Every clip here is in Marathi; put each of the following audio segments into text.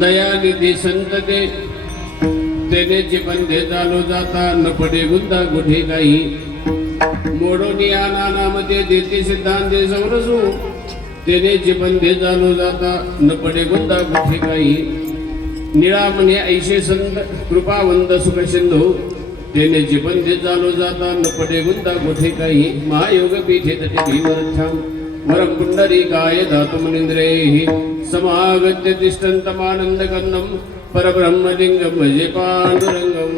दयानिधी संत तेनेचे बंधे चालू जाता न पडे गुंता गुढे काही मोडोनी नानामध्ये देते सिद्धांते समरसू तेनेचे बंधे चालू जाता न पडे गुंता गुढे काही निळा म्हणे ऐशे संत कृपावंत सुख सिंधू तेनेचे बंधे चालू जाता न पडे गुंता गुढे काही महायोग पीठे तटे भीमरथाम वरम पुंडरी गाय धातु मुनिंद्रेहि समागत्य तिष्ठन्तमानंद कन्नम परब्रह्मलिंगम भजे पांडुरंगम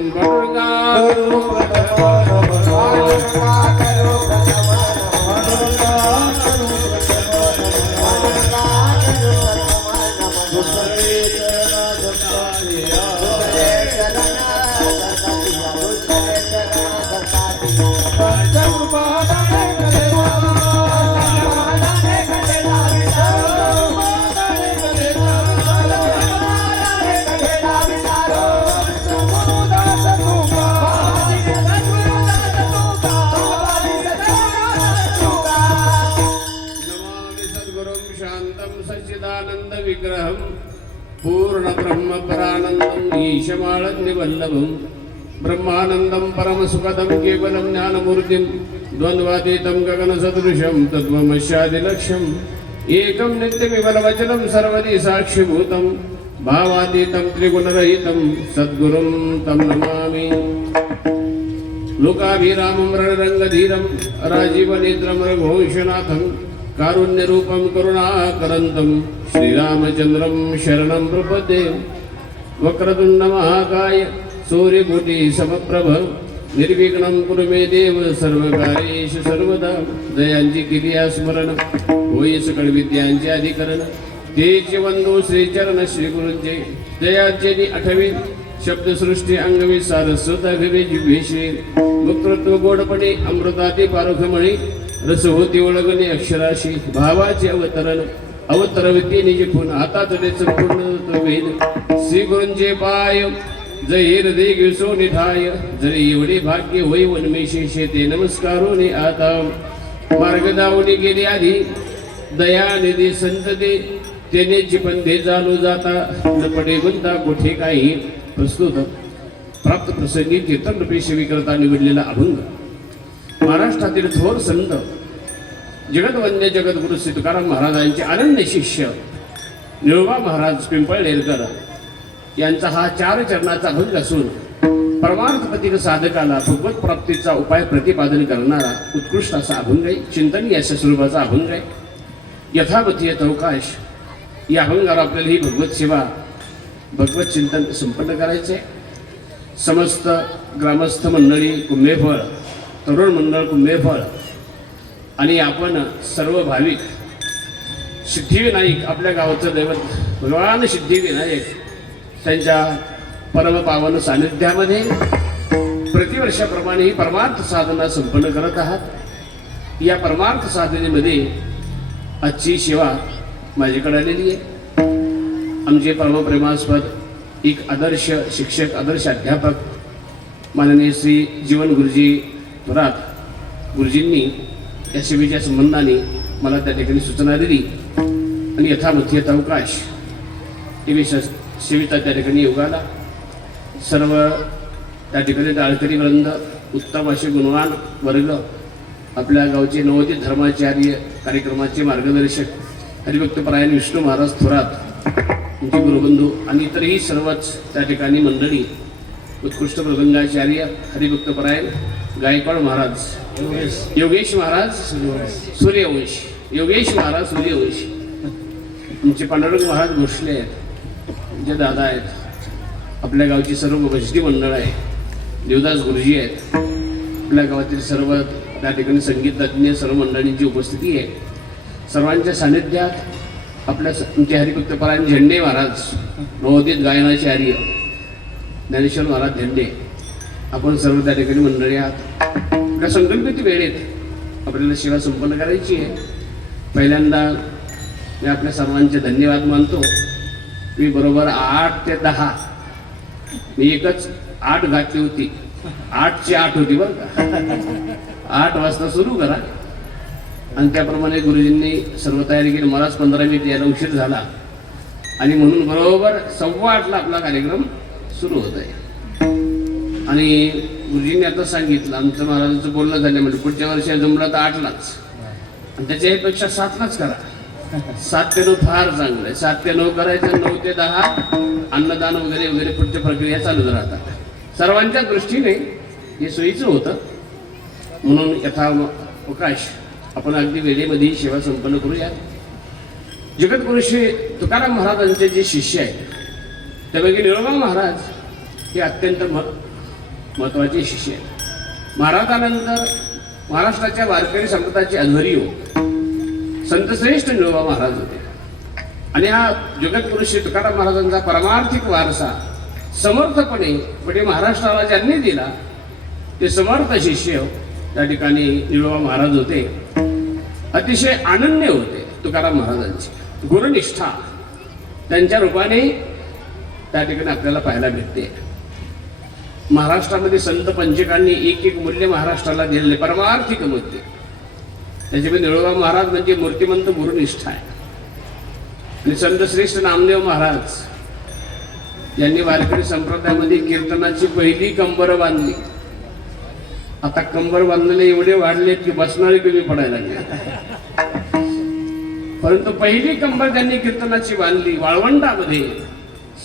सच्चिदानंद विग्रहम पूर्ण ब्रह्म परानंदम ईशमाळज्ञ वल्लभम ब्रह्मानंदम परम सुखदम केवलम ज्ञानमूर्तिम द्वंद्वातीतं गगन सदृशम तत्वमस्यादिलक्ष्यम एकम नित्यविमलवचनं सर्वदि साक्षिभूतं भावातीतं त्रिगुणरहितं सद्गुरुं तं नमामि लोकाभिरामं रणरंगधीरं राजीवनेत्रं रघुवंशनाथं कारुण्यरूपं करुणाकरन्तं श्रीरामचन्द्रं शरणं प्रपद्ये वक्रतुण्ड महाकाय सूर्यकोटि समप्रभ निर्विघ्नं कुरु मे देव सर्वकार्येषु सर्वदा दयांची क्रिया स्मरण होई सकळ विद्यांचे अधिकरण तेचे वंदो श्रीचरण श्री गुरुंचे दयाचे आठवे शब्दसृष्टी अंगवी सारस्वता घवे जिव्हेशे वक्तृत्व गोडपणे अमृताते पारखमणी रस होती ओळगणे अक्षराशी भावाचे अवतरवती निजे खून हातात संपूर्ण वेद श्री गुरुंचे पाय जय हृदय घेसो निठाय जरी एवढे भाग्य होई वनमेशे शेते नमस्कारो ने आता मार्ग दावणी गेली आधी दयानिधी संत तेनेचे बंधे चालू जाता न पडे गुंता कुठे काही प्रस्तुत प्राप्त प्रसंगी कीर्तन रूपी सेविकरता निवडलेला अभंग महाराष्ट्रातील थोर संत जगतवंद्य जगद्गुरु श्री तुकाराम महाराजांचे अनन्य शिष्य निळोबा महाराज पिंपळनेरकर यांचा हा 4 चरणाचा अभंग असून परमार्थपतीक साधकाला भगवत प्राप्तीचा उपाय प्रतिपादन करणारा उत्कृष्ट असा अभंग आहे. चिंतनीय अशा स्वरूपाचा अभंग आहे. यथावतीय अवकाश या अभंगाला आपल्याला ही भगवत सेवा भगवत चिंतन संपन्न करायचे. समस्त ग्रामस्थ मंडळी कुंभेफळ तरुण मंडळ कुंभेफळ आणि आपण सर्व भाविक सिद्धिविनायक आपल्या गावाचं दैवत भगवान सिद्धिविनायक त्यांच्या परमपावन सानिध्यामध्ये प्रतिवर्षाप्रमाणे ही परमार्थ साधना संपन्न करत आहात. या परमार्थ साधनेमध्ये आजची सेवा माझ्याकडे आलेली आहे. आमचे परमप्रेमास्पद एक आदर्श शिक्षक आदर्श अध्यापक माननीय श्री जीवन गुरुजी थोरात गुरुजींनी या सेवेच्या संबंधाने मला त्या ठिकाणी सूचना दिली आणि यथामथीयत अवकाश सेवेचा त्या ठिकाणी योगाला सर्व त्या ठिकाणी डाळकरी वृंद उत्तम असे गुणवान वर्ग आपल्या गावचे नवोदित धर्माचार्य कार्यक्रमाचे मार्गदर्शक हरिभक्तपरायण विष्णू महाराज थोरात यांचे गुरुबंधू आणि इतरही सर्वच त्या ठिकाणी मंडळी उत्कृष्ट मृदंगाचार्य हरिभक्तपरायण गायकवाड महाराज योगेश महाराज सूर्यवंश योगेश महाराज सूर्यवंश आमचे पांडुरंग महाराज भोसले आहेत जे दादा आहेत. आपल्या गावची सर्व भजनी मंडळ आहे. देवदास गुरुजी आहेत. आपल्या गावातील सर्व त्या ठिकाणी संगीतज्ञ सर्व मंडळींची उपस्थिती आहे. सर्वांच्या सानिध्यात आपल्या आमचे हरिभक्तपरायण झेंडे महाराज नवोदित गायनाचार्य ज्ञानेश्वर महाराज झेंडे आपण सर्व त्या ठिकाणी मंडळी आहात. आपल्या संकल्पित वेळेत आपल्याला सेवा संपन्न करायची आहे. पहिल्यांदा मी आपल्या सर्वांचे धन्यवाद मानतो. मी बरोबर 8 ते 10 मी एकच 8 घातली होती. 8 ची 8 होती बरं का. 8 वाजता सुरू करा आणि त्याप्रमाणे गुरुजींनी सर्व तयारी केली. मलाच 15 मिनिट यायला उशीर झाला. आणि म्हणून बरोबर 8:15 आपला कार्यक्रम सुरू होत आहे. आणि गुरुजींनी आता सांगितलं आमचं महाराजांचं बोलणं झालं म्हणजे पुढच्या वर्षी जमलं तर 8लाच आणि त्याच्यापेक्षा 7लाच करा. 7 ते 9 फार चांगलं आहे. 7 ते 9 करायचं, 9 ते 10 अन्नदान वगैरे वगैरे पुढच्या प्रक्रिया चालूच राहतात. सर्वांच्या दृष्टीने हे सोयीचं होतं. म्हणून यथावकाश आपण अगदी वेळेमध्ये सेवा संपन्न करूया. जगद्गुरु श्री तुकाराम महाराजांचे जे शिष्य आहेत त्यापैकी निळोबा महाराज हे अत्यंत महत्त्वाचे शिष्य आहेत. महाराजानंतर महाराष्ट्राच्या वारकरी संप्रदायाचे अध्वर्यू संतश्रेष्ठ निळोबा महाराज होते. आणि हा जगद्गुरु श्री तुकाराम महाराजांचा परमार्थिक वारसा समर्थपणे म्हणजे महाराष्ट्राला ज्यांनी दिला ते समर्थ शिष्य त्या ठिकाणी निळोबा महाराज होते. अतिशय अनन्य होते तुकाराम महाराजांची गुरुनिष्ठा त्यांच्या रूपाने त्या ठिकाणी आपल्याला पाहायला भेटते. महाराष्ट्रामध्ये संत पंचकांनी एक मूल्य महाराष्ट्राला दिलेले परमार्थिक मूल्य. त्याच्यामध्ये निळोबा महाराज म्हणजे मूर्तिमंत गुरुनिष्ठा आहे. आणि संत श्रेष्ठ नामदेव महाराज यांनी वारकरी संप्रदायामध्ये कीर्तनाची पहिली कंबर बांधली. आता कंबर बांधलेले एवढे वाढले की बसणारे कमी पडायला लागले. परंतु पहिली कंबर त्यांनी कीर्तनाची बांधली वाळवंटामध्ये.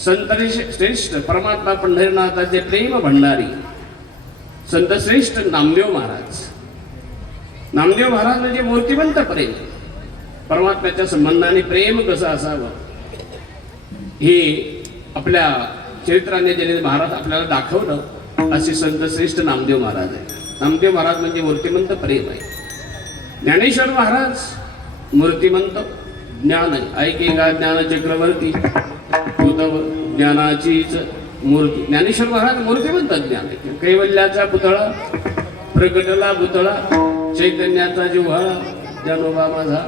संत श्रेष्ठ परमात्मा पंढरीनाथाचे प्रेम भंडारी संत श्रेष्ठ नामदेव महाराज. नामदेव महाराज म्हणजे मूर्तिमंत प्रेम. परमात्म्याच्या संबंधाने प्रेम कसं असावं हे आपल्या चरित्राने ज्याने महाराज आपल्याला दाखवलं असे संत श्रेष्ठ नामदेव महाराज आहे. नामदेव महाराज म्हणजे मूर्तिमंत प्रेम आहे. ज्ञानेश्वर महाराज मूर्तिमंत ज्ञान आहे. ऐकेगा ज्ञान चक्रवर्ती उद्धव ज्ञानाचीच मूर्ती. ज्ञानेश्वर महाराज मूर्तिमंत ज्ञान आहे. कैवल्याचा पुतळा प्रगटला पुतळा चैतन्याचा जिव्हाळा ज्ञानोबा माझा.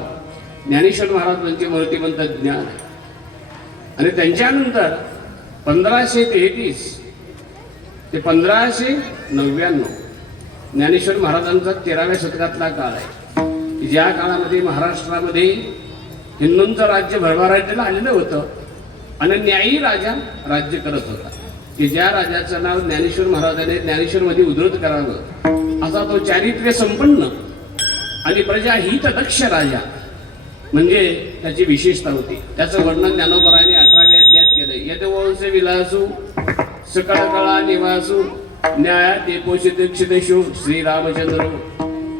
ज्ञानेश्वर महाराज म्हणजे मूर्तिमंत ज्ञान आहे. आणि त्यांच्यानंतर 1533 ते 1599 ज्ञानेश्वर महाराजांचा 13व्या शतकातला काळ आहे. ज्या काळामध्ये महाराष्ट्रामध्ये हिंदूंचं राज्य भरभराटीला आलेलं होतं आणि न्यायी राजा राज्य करत होता की ज्या राजाचं नाव ज्ञानेश्वर महाराजांनी ज्ञानेश्वरमध्ये उद्धृत करावं असा तो चारित्र्य संपन्न आणि प्रजाहित दक्ष राजा म्हणजे त्याची विशेषता होती. त्याचं वर्णन ज्ञानोबराने 18व्या अध्यायात केलं. यदवंश विलासू सकळ कळा निवासू न्याया ते पोषितक्षितेशू श्रीरामचंद्र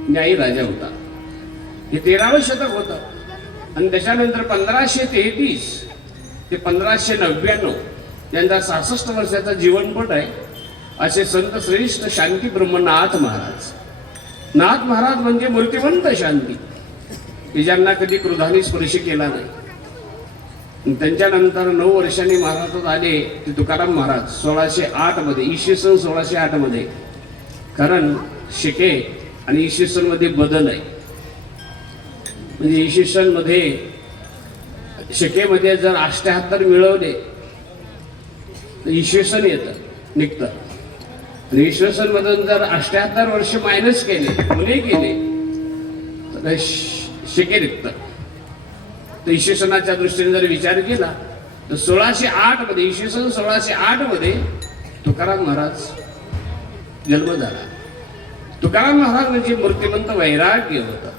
न्यायी राजा होता. हे 13वं शतक होतं. आणि त्याच्यानंतर 1533 ते 1599 यांचा 66 वर्षाचा जीवनपट आहे. असे संत श्रेष्ठ शांती ब्रह्मनाथ महाराज. नाथ महाराज म्हणजे मूर्तिमंत शांती की ज्यांना कधी क्रोधाने स्पर्श केला नाही. त्यांच्यानंतर 9 वर्षांनी महाराष्ट्रात आले ते तुकाराम महाराज 1608 मध्ये इसवी सन 1608 मध्ये. कारण शिके आणि इसवी सन मध्ये बदल आहे. म्हणजे इसवी सन मध्ये शिकेमध्ये जर 78 मिळवले तर इसवी सन येतं निघतं. आणि इसवी सन मधून जर 78 वर्ष मायनस केले मुले केले तर शिके निघतं. तर इसवी सनाच्या दृष्टीने जर विचार केला तर 1608 मध्ये इसवी सन 1608 मध्ये तुकाराम महाराज जन्म झाला. तुकाराम महाराज म्हणजे मूर्तिमंत वैराग्य होतं.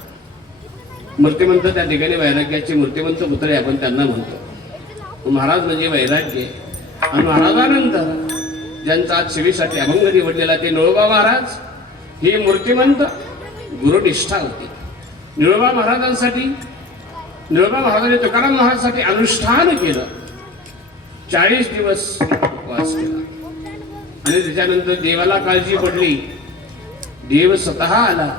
मूर्तिमंत त्या ठिकाणी वैराग्याचे मूर्तिमंत पुतळे आपण त्यांना म्हणतो. महाराज म्हणजे वैराग्य. आणि महाराजानंतर ज्यांचा आज सेवेसाठी अभंग निवडलेला ते निळोबा महाराज ही मूर्तिमंत गुरुनिष्ठा होती. निळोबा महाराजांसाठी निळोबा महाराजांनी तुकाराम महाराजांसाठी अनुष्ठान केलं. 40 दिवस उपवास केला. आणि त्याच्यानंतर देवाला काळजी पडली. देव स्वतः आला.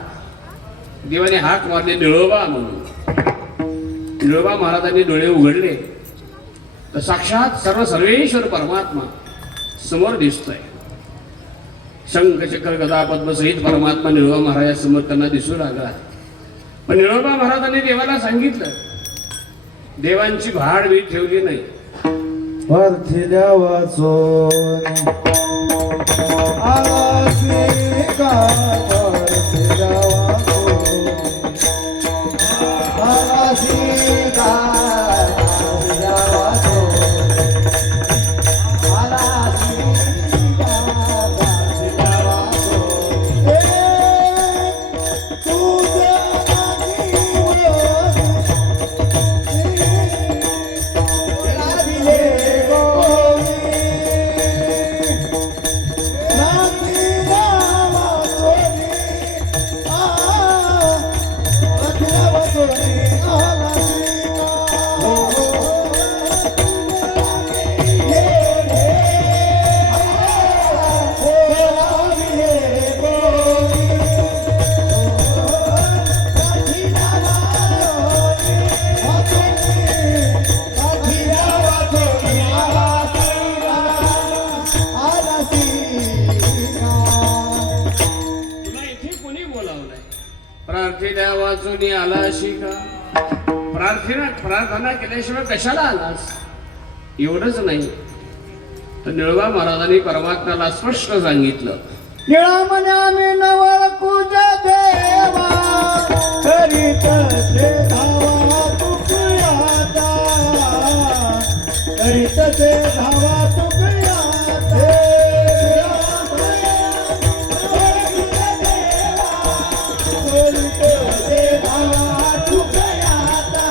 देवाने हाक मारले निळोबा म्हणून. निळोबा महाराजांनी डोळे उघडले तर साक्षात सर्वेश्वर परमात्मा समोर दिसतोय. शंख चक्र गदा पद्म सहित परमात्मा निळोबा महाराजांसमोर त्यांना दिसू लागला. पण निळोबा महाराजांनी देवाला सांगितलं. देवांची भाड मी ठेवली नाही. पार्थिल्या वाचून आवासी का पार्थिल्या वाचून आवासी का पार्थिल्या वाचून आलाशी का? प्रार्थना केल्याशिवाय कशाला आलास? एवढंच नाही तर निळोबा महाराजांनी परमात्म्याला स्पष्ट सांगितलं, निळामण्या मी नवळ कुज देवा करीत ते धावा तुकयाचा करीत ते धावा तुकयाचा करीत ते धावा तुकयाचा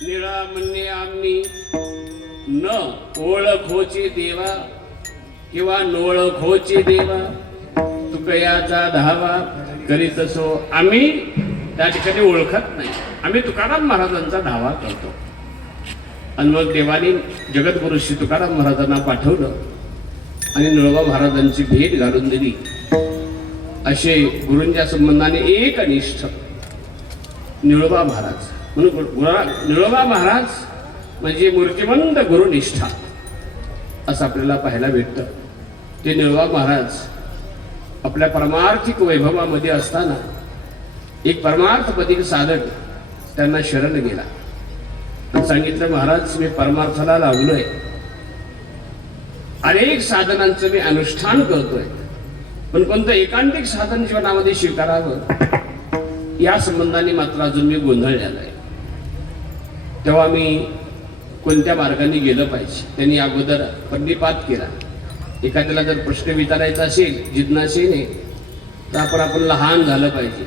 निळा म्हणणे आम्ही न ओळखोची देवा किंवा नोळखोची देवा तुकयाचा धावा करीत असो. आम्ही त्या ठिकाणी ओळखत नाही, आम्ही तुकाराम महाराजांचा धावा करतो. आणि मग देवानी जगद्गुरु श्री तुकाराम महाराजांना पाठवलं आणि निळोबा महाराजांची भेट घालून दिली. असे गुरूंच्या संबंधाने एक अनिष्ठ निळोबा महाराज म्हणून निळोबा महाराज म्हणजे मूर्तिमंत गुरुनिष्ठा असं आपल्याला पाहायला भेटतं. ते निळोबा महाराज आपल्या परमार्थिक वैभवामध्ये असताना एक परमार्थपदिक साधक त्यांना शरण गेला आणि सांगितलं, महाराज मी परमार्थाला लागलोय, अनेक साधनांचं मी अनुष्ठान करतोय, पण कोणतं एकांतिक साधन जीवनामध्ये स्वीकारावं या संबंधाने मात्र अजून मी गोंधळलेला आहे. तेव्हा मी कोणत्या मार्गाने गेलं पाहिजे. त्यांनी अगोदर पंडिपात केला. एखाद्याला जर प्रश्न विचारायचा असेल जिज्ञासेने तर आपण लहान झालं पाहिजे.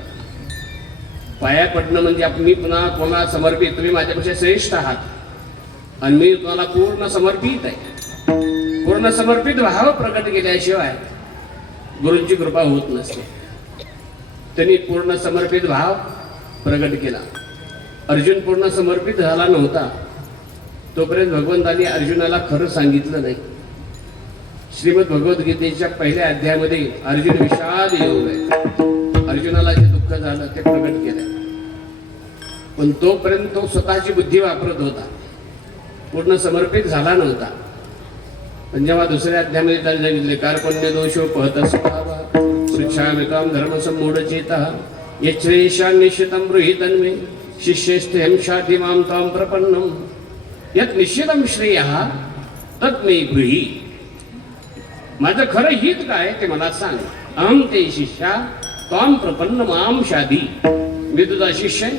पाया पडणं म्हणजे मी पुन्हा कोणा समर्पित, तुम्ही माझ्यापेक्षा श्रेष्ठ आहात आणि मी तुम्हाला पूर्ण समर्पित आहे. पूर्ण समर्पित भाव प्रकट केल्याशिवाय गुरूंची कृपा होत नसते. त्यांनी पूर्ण समर्पित भाव प्रकट केला. अर्जुन पूर्ण समर्पित झाला नव्हता तोपर्यंत भगवंतांनी अर्जुनाला खरं सांगितलं नाही. श्रीमद भगवद्गीतेच्या पहिल्या अध्यायामध्ये अर्जुन विषाद योग आहे. अर्जुनाला जे दुःख झालं ते प्रकट केलं, पण तोपर्यंत तो स्वतःची बुद्धी वापरत होता, पूर्ण समर्पित झाला नव्हता. पण जेव्हा दुसऱ्या अध्यायामध्ये त्याने सांगितले, कार्पण्य दोषो पहत स्वभावा पृच्छामिताम धर्म संमूढचेतः यच्छ्रेषान्निश्चितं गृहीतन्मे शिष्येष्ठेम शाधी मां तां प्रपन्नम यत् निश्चितं श्रेयः तत् मे गृही. माझं खरं हित काय ते मला सांग. अहं ते शिष्या त्वां प्रपन्न मां शाधी. मी तुझा शिष्य आहे,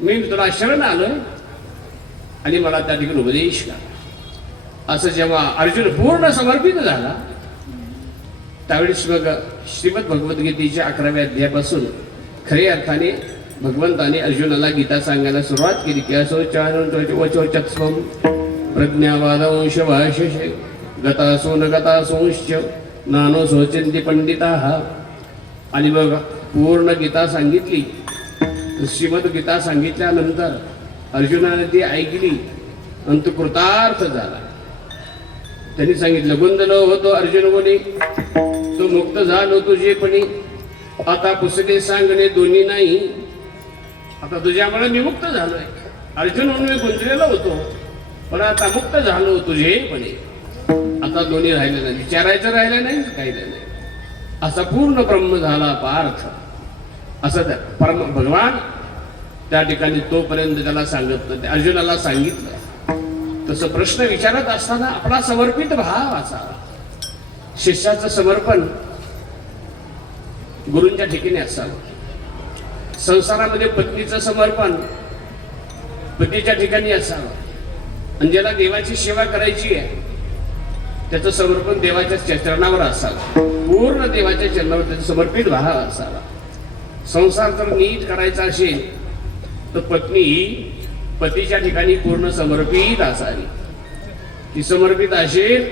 मी तुला शरण आलोय आणि मला त्या ठिकाणी उपदेश कर. असं जेव्हा अर्जुन पूर्ण समर्पित झाला त्यावेळेस मग श्रीमद भगवद्गीतेच्या 11व्या अध्यायापासून खऱ्या अर्थाने भगवंताने अर्जुनाला गीता सांगायला सुरुवात केली की असो वचोचत्स्वम प्रज्ञावादंश भाष्यशे गतासो न गतासोंश्च नानो सोचन्ति पंडिताः. आणि मग पूर्ण गीता सांगितली. श्रीमद गीता सांगितल्यानंतर अर्जुनाने ती ऐकली आणि तो कृतार्थ झाला. त्यांनी सांगितलं, गुंतलो होतो अर्जुन बोले, तो मुक्त झालो तुझेपणी, आता पुसले सांगणे दोन्ही नाही. आता तुझ्यामुळे मी मुक्त झालोय. अर्जुन म्हणून मी गुंतलेलो होतो, पण आता मुक्त झालो तुझेपणी. आता दोन्ही राहिले नाही, विचारायचं राहिलं नाही, काही नाही. असा पूर्ण ब्रह्म झाला पार्थ. असं परम भगवान त्या ठिकाणी तोपर्यंत त्याला सांगत नाही, अर्जुनाला सांगितलं. तसं प्रश्न विचारत असताना आपला समर्पित भाव असावा. शिष्याचं समर्पण गुरूंच्या ठिकाणी असावं. संसारामध्ये पत्नीचं समर्पण पतीच्या ठिकाणी असावं. आणि ज्याला देवाची सेवा करायची आहे त्याचं समर्पण देवाच्या चरणावर असावं. पूर्ण देवाच्या चरणावर त्याचा समर्पित भाव असावा. संसार जर नीट करायचा असेल तर पत्नी ही पतीच्या ठिकाणी पूर्ण समर्पित असावी. ती समर्पित असेल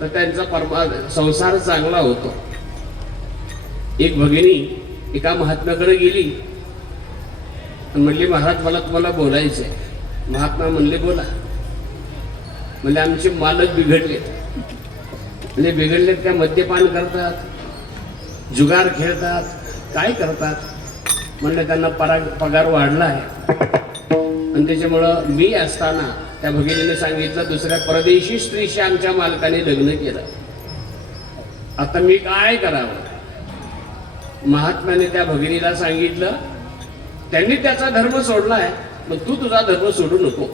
तर त्यांचा संसार चांगला होतो. एक भगिनी एका महात्म्याकडे गेली आणि म्हणली, महाराज मला तुम्हाला बोलायचंय. महात्मा म्हणले, बोला. म्हणजे आमचे मालक बिघडलेत. म्हणजे बिघडलेत काय? मद्यपान करतात, जुगार खेळतात, काय करतात? म्हणलं त्यांना पगार वाढला आहे आणि त्याच्यामुळं मी असताना त्या भगिनीने सांगितलं, दुसऱ्या परदेशी स्त्रीशी आमच्या मालकाने लग्न केलं. आता मी काय करावं? महात्म्याने त्या भगिनीला सांगितलं, त्यांनी त्याचा धर्म सोडलाय, मग तू तुझा धर्म सोडू नको.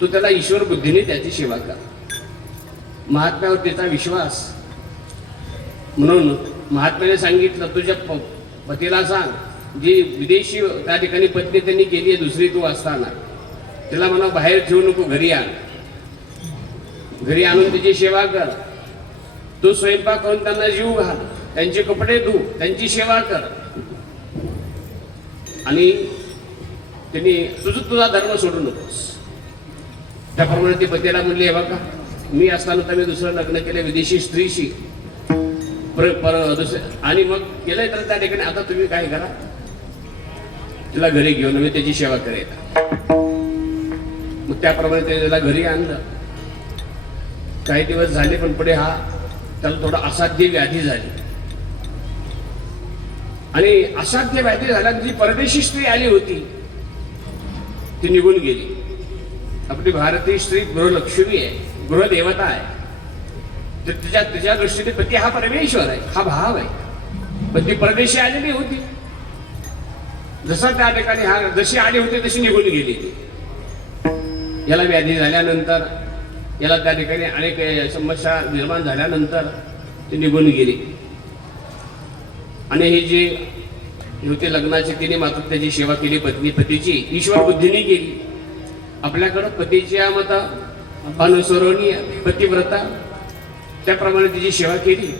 तू त्याला ईश्वर बुद्धीने त्याची सेवा कर. महात्म्यावर तिचा विश्वास. म्हणून महात्म्याने सांगितलं, तुझ्या पतीला सांग, जी विदेशी त्या ठिकाणी पत्नी त्यांनी केली आहे दुसरी तू असताना, तिला म्हणा बाहेर ठेवू नको, घरी आण. घरी आणून तिची सेवा कर. तू स्वयंपाक करून त्यांना जीव घाल, त्यांचे कपडे धु, त्यांची सेवा कर. आणि त्यांनी तुझा धर्म सोडू नकोस. त्याप्रमाणे ती पतीला म्हणली, हे बघा, मी असताना तर मी दुसरं लग्न केलं विदेशी स्त्रीशी आणि मग केलंय, तर त्या ठिकाणी आता तुम्ही काय करा, तिला घरी घेऊन मी त्याची सेवा करेल. मग त्याप्रमाणे त्याला घरी आणलं. काही दिवस झाले, पण पुढे त्याला थोडा असाध्य व्याधी झाली. आणि असाध्य व्याधी झाल्या, जी परदेशी स्त्री आली होती ती निघून गेली. आपली भारतीय स्त्री गृहलक्ष्मी आहे, गृहदेवता आहे. तर तिच्या दृष्टीने पती हा परमेश्वर आहे, हा भाव आहे. पण ती परदेशी आलेली होती. जसा त्या ठिकाणी जशी आली होती तशी निघून गेली. याला व्याधी झाल्यानंतर, याला त्या ठिकाणी अनेक समस्या निर्माण झाल्यानंतर ती निघून गेली. आणि ही जी होती लग्नाची, तिने मात्र त्याची सेवा केली. पतीची ईश्वर बुद्धीने केली. आपल्याकडं पतीची मत अनुसरणीय पतिव्रता, त्याप्रमाणे तिची सेवा केली.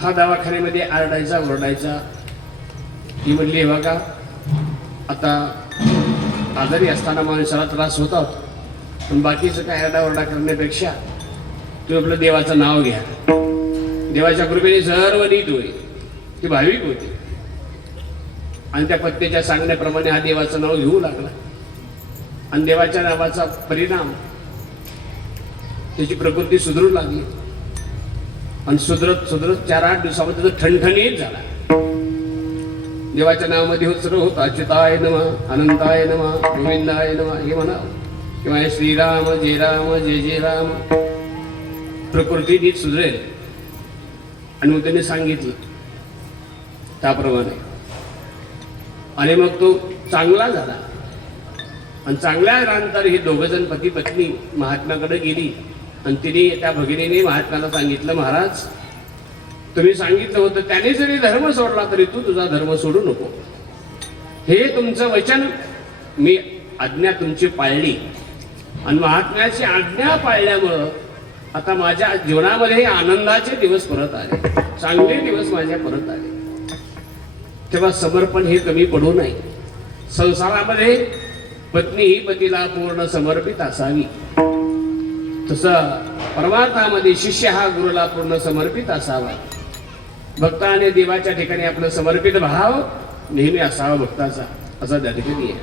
हा दवाखान्यामध्ये आरडायचा, ओरडायचा. ती म्हणली, हे बघा, आता आजारी असताना माणसाला त्रास होता, पण बाकीचं काय आरडाओरडा करण्यापेक्षा तुम्ही आपलं देवाचं नाव घ्या. देवाच्या कृपेने सर्व नीट होईल. ती भाविक होती आणि त्या पत्नीच्या सांगण्याप्रमाणे हा देवाचं नाव घेऊ लागला. आणि देवाच्या नावाचा परिणाम, त्याची प्रकृती सुधरू लागली. आणि सुधरत 4-8 दिवसामध्ये तो ठणठणीत झाला. देवाच्या नावामध्ये सर्व होतं. अच्युताय नमः, अनंताय नमः, गोविंदाय नमः हे म्हणा, किंवा श्रीराम जय राम जय जय राम. प्रकृती नीट सुधरेल. आणि मग त्याने सांगितलं त्याप्रमाणे. आणि मग तो चांगला झाला. आणि चांगल्या नंतर हे दोघंजण पती पत्नी महात्म्याकडे गेली. आणि तिने त्या भगिनीने महात्म्याला सांगितलं, महाराज, तुम्ही सांगितलं होतं त्याने जरी धर्म सोडला तरी तू तुझा धर्म सोडू नको. हे तुमचं वचन, मी आज्ञा तुमची पाळली. आणि महात्म्याची आज्ञा पाळल्यामुळं आता माझ्या जीवनामध्ये आनंदाचे दिवस परत आले, चांगले दिवस माझ्या परत आले. तेव्हा समर्पण हे कमी पडू नये. संसारामध्ये पत्नी ही पतीला पूर्ण समर्पित असावी. तसं परमार्थामध्ये शिष्य हा गुरुला पूर्ण समर्पित असावा. भक्ताने देवाच्या ठिकाणी आपलं समर्पित भाव नेहमी असावा भक्ताचा, असा त्या ठिकाणी आहे.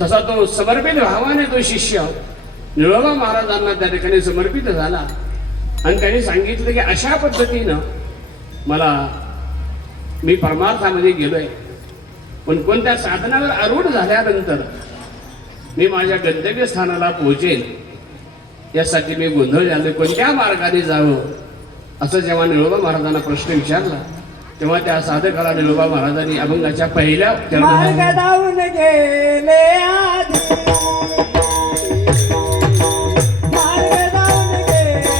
तसा तो समर्पित भावाने तो शिष्य निळोबा महाराजांना त्या ठिकाणी समर्पित झाला. आणि त्यांनी सांगितलं की अशा पद्धतीनं मी परमार्थामध्ये गेलोय, पण कोणत्या साधनावर आरूढ झाल्यानंतर मी माझ्या गंतव्यस्थानाला पोहोचेल यासाठी मी गोंधळ झालो. कोणत्या मार्गाने जावं असं जेव्हा निळोबा महाराजांना प्रश्न विचारला, तेव्हा त्या साधकाला निळोबा महाराजांनी अभंगाच्या पहिल्या मार्ग धावून गेले आधी, मार्ग धावून गेले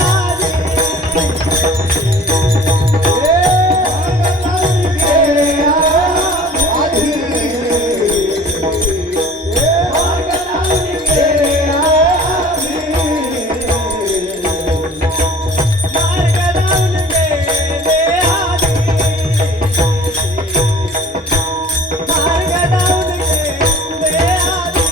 आधी, मार्ग धावून गेले आधी, मार्ग धावून गेले आधी, मार्ग धावून गेले आधी, मार्ग धावून गेले आधी.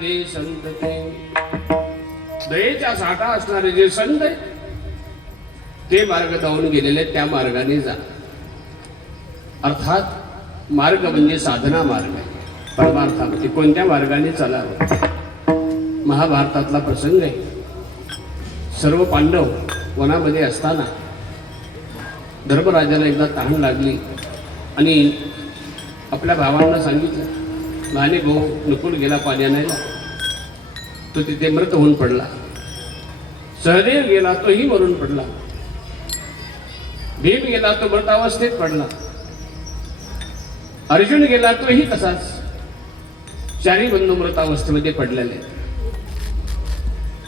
ते संत ते दयेचा साठा असणारे जे संत आहेत ते मार्ग जाऊन गेलेले त्या मार्गाने जा. अर्थात मार्ग म्हणजे साधना मार्ग आहे. परमार्थामध्ये कोणत्या मार्गाने चालावं. महाभारतातला प्रसंग आहे. सर्व पांडव वनामध्ये असताना धर्मराजाला एकदा तहान लागली आणि आपल्या भावांना सांगितलं, लहाने भाऊ नकुल गेला पाणी आणायला, तो तिथे मृत होऊन पडला. सहदेव गेला, तोही मरून पडला. भीम गेला, तो मृत अवस्थेत पडला. अर्जुन गेला, तोही तसाच. चारी बंधू मृत अवस्थेमध्ये पडलेले.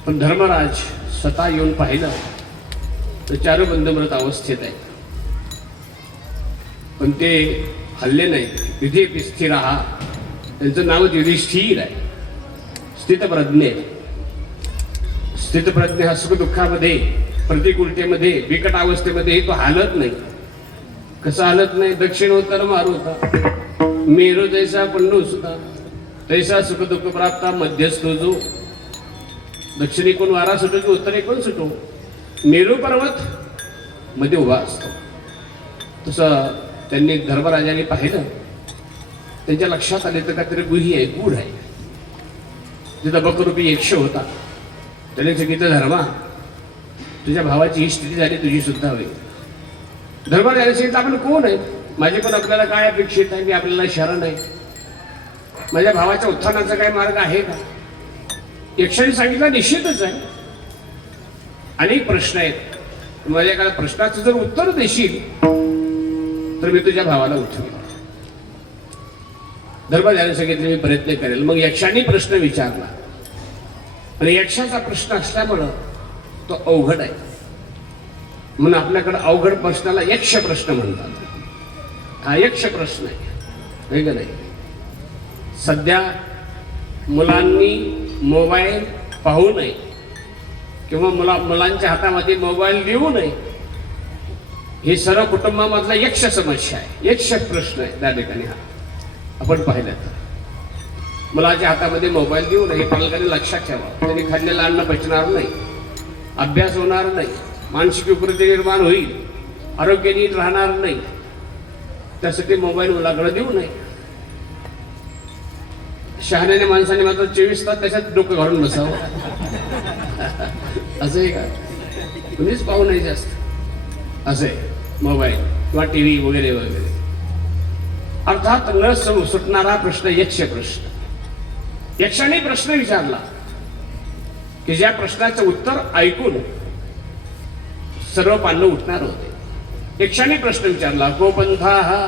पण धर्मराज स्वतः येऊन पाहिलं तर चारू बंधू मृत अवस्थेत आहे. पण ते हल्ले नाही. विधी स्थिर हा, त्यांचं नाव युधिष्ठिर आहे. स्थितप्रज्ञ. स्थितप्रज्ञ हा सुखदुःखामध्ये, प्रतिकूलतेमध्ये, बिकट अवस्थेमध्ये तो हालत नाही. कसं हालत नाही? दक्षिणोत्तर मारू होता, मेरू जैसा पंडू सुद्धा तैसा सुखदुःख प्राप्ता मध्यस्थो जो. दक्षिणेकडून वारा सुटो की उत्तरेकडून सुटो, मेरू पर्वत मध्ये उभा असतो. तसं त्यांनी धर्मराजाने पाहिलं. त्यांच्या लक्षात आले तर काहीतरी गुही आहे, गूढ आहे. तिथं बकरूपी यक्ष होता. त्याने सांगितलं, धर्मा तुझ्या भावाची ही स्थिती झाली, तुझी सुद्धा होईल. धर्मराजाने सांगितलं, आपण कोण आहे? माझे पण आपल्याला काय अपेक्षित आहे? मी आपल्याला शरण आहे. माझ्या भावाच्या उत्थानाचा काय मार्ग आहे का? यक्षाने सांगितलं, निश्चितच आहे. अनेक प्रश्न आहेत. माझ्या एखाद्या प्रश्नाचं जर उत्तर देशील तर मी तुझ्या भावाला उठवेल. धर्मराजाने सांगितलं, मी प्रयत्न करेल. मग यक्षाने प्रश्न विचारला आणि यक्षाचा प्रश्न असल्यामुळं तो अवघड आहे. म्हणून आपल्याकडे अवघड प्रश्नाला यक्ष प्रश्न म्हणतात. हा यक्ष प्रश्न आहे का नाही? सध्या मुलांनी मोबाईल पाहू नये किंवा मुलांच्या हातामध्ये मोबाईल देऊ नये. हे सर्व कुटुंबामधला यक्ष समस्या आहे, यक्ष प्रश्न आहे त्या ठिकाणी. हा आपण पाहिलं तर मुलाच्या हातामध्ये मोबाईल देऊ नये. पालकांनी लक्षात ठेवा. त्यांनी खाल्लेलं अन्न पचणार नाही, अभ्यास होणार नाही, मानसिक विकृती निर्माण होईल, आरोग्य नीट राहणार नाही. त्यासाठी मोबाईल मुलाकडे देऊ नये. शहाण्याने माणसाने मात्र 24 तास त्याच्यात डोकं घालून बसावं. असं आहे का? कुणीच पाहू नये जास्त. असं आहे मोबाईल किंवा टी व्ही वगैरे वगैरे. अर्थात न सुटणारा प्रश्न यक्ष प्रश्न. यक्षाने प्रश्न विचारला की ज्या प्रश्नाचं उत्तर ऐकून सर्व पांडव उठणार होते. यक्षाने प्रश्न विचारला, गोपंथा हा.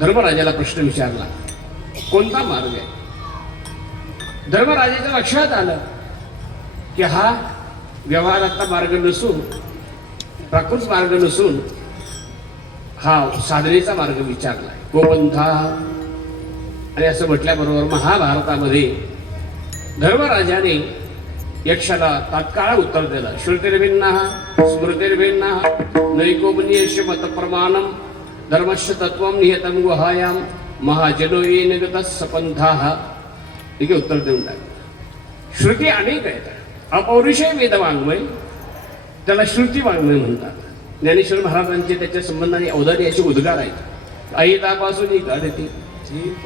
धर्मराजाला प्रश्न विचारला, कोणता मार्ग आहे? धर्मराजाच्या लक्षात आलं की हा व्यवहाराचा मार्ग नसून, प्राकृत मार्ग नसून हा साधनेचा मार्ग विचारला. गोपंथा. आणि असं म्हटल्याबरोबर महाभारतामध्ये धर्मराजाने यक्षाला तात्काळ उत्तर दिलं. श्रुतिर्भिन्ना स्मृतिर्भिन्ना नैकोमन्यस्य मतप्रमाणम धर्मस्य तत्वम नियतं गुहायाम महाजनो येन गतः पंथाः. हे उत्तर देऊन टाकलं. श्रुती अनेक आहेत. अपौरुषेय वेदवाङ्मय, त्याला श्रुती वाङ्मय म्हणतात. ज्ञानेश्वर महाराजांचे त्याच्या संबंधाने अवधानी असे उद्गार आहेत. अहितापासून गाढती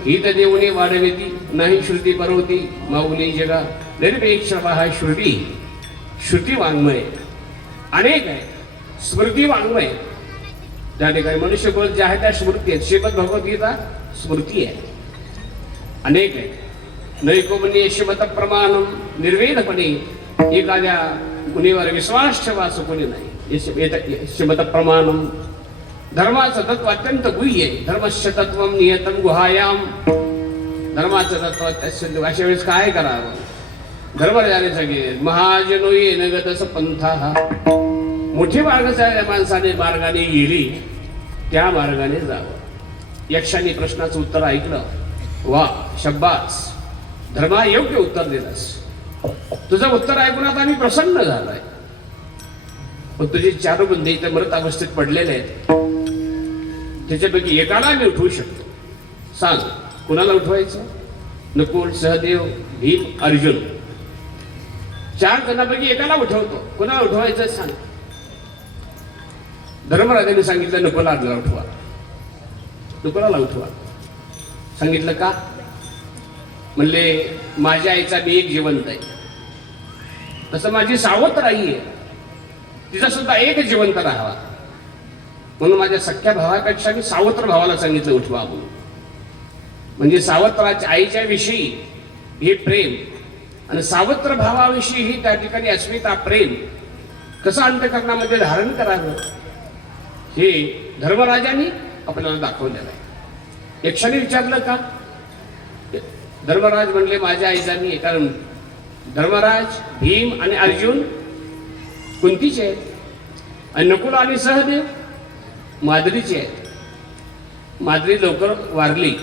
हित देऊने वाढवेती नाही श्रुती परवती माऊली जगा निरपेक्ष हा श्रुती. श्रुती वाङ्मय अनेक आहे. स्मृती वाङ्मय, त्या ठिकाणी मनुष्यबळ जे आहे त्या स्मृती आहेत. श्रीमद भगवद्गीता स्मृती आहे. अनेक आहे. नैकोमन्य श्रीमत प्रमाणम. निर्वेदपणे एखाद्या मुनीवर विश्वास ठेवा असं कोणी नाही. श्रीमत प्रमाणम. धर्माचं तत्व अत्यंत गुह्य आहे. धर्मस्य तत्वम नियतं गुहायाम. धर्माचं तत्व अशा वेळेस काय करावं? धर्मराजाने सांगितले, महाजनो येन गतः पंथाः. मोठी मार्गाच्या माणसाने मार्गाने गेली त्या मार्गाने जावं. यक्षाने प्रश्नाचं उत्तर ऐकलं. वा शब्बास, धर्मा योग्य उत्तर दिलंस. तुझं उत्तर ऐकून आता मी प्रसन्न झालोय. पण तुझे चार बंधे इथे मृत अवस्थेत पडलेले आहेत. त्याच्यापैकी एकाला मी उठवू शकतो. सांग कुणाला उठवायचं? नकुल, सहदेव, भीम, अर्जुन 4 जणांपैकी एकाला उठवतो. कोणाला उठवायचं सांग. धर्मराजाने सांगितलं नकुलाला उठवा. नकुलाला उठवा. सांगितलं का? म्हणले माझ्या आईचा मी एक जिवंत आहे, तसं माझी सावत्र आई आहे, तिचा सुद्धा एक जिवंत राहावा. म्हणून माझ्या सख्या भावापेक्षा मी सावत्र भावाला सांगितलं उठवा म्हणून. म्हणजे सावत्राच्या आईच्या विषयी हे प्रेम आणि सावत्र भावाविषयी ही त्या ठिकाणी अस्मिता, प्रेम कसं अंतःकरणामध्ये धारण करावं हे धर्मराजांनी आपल्याला दाखवलेलं आहे. यक्षाने विचारलं का? धर्मराज म्हणले माझ्या आईचा मी. कारण धर्मराज, भीम आणि अर्जुन कुंतीचे आहेत, आणि नकुल आणि सहदेव माद्रीचे आहेत. माद्री लवकर वारली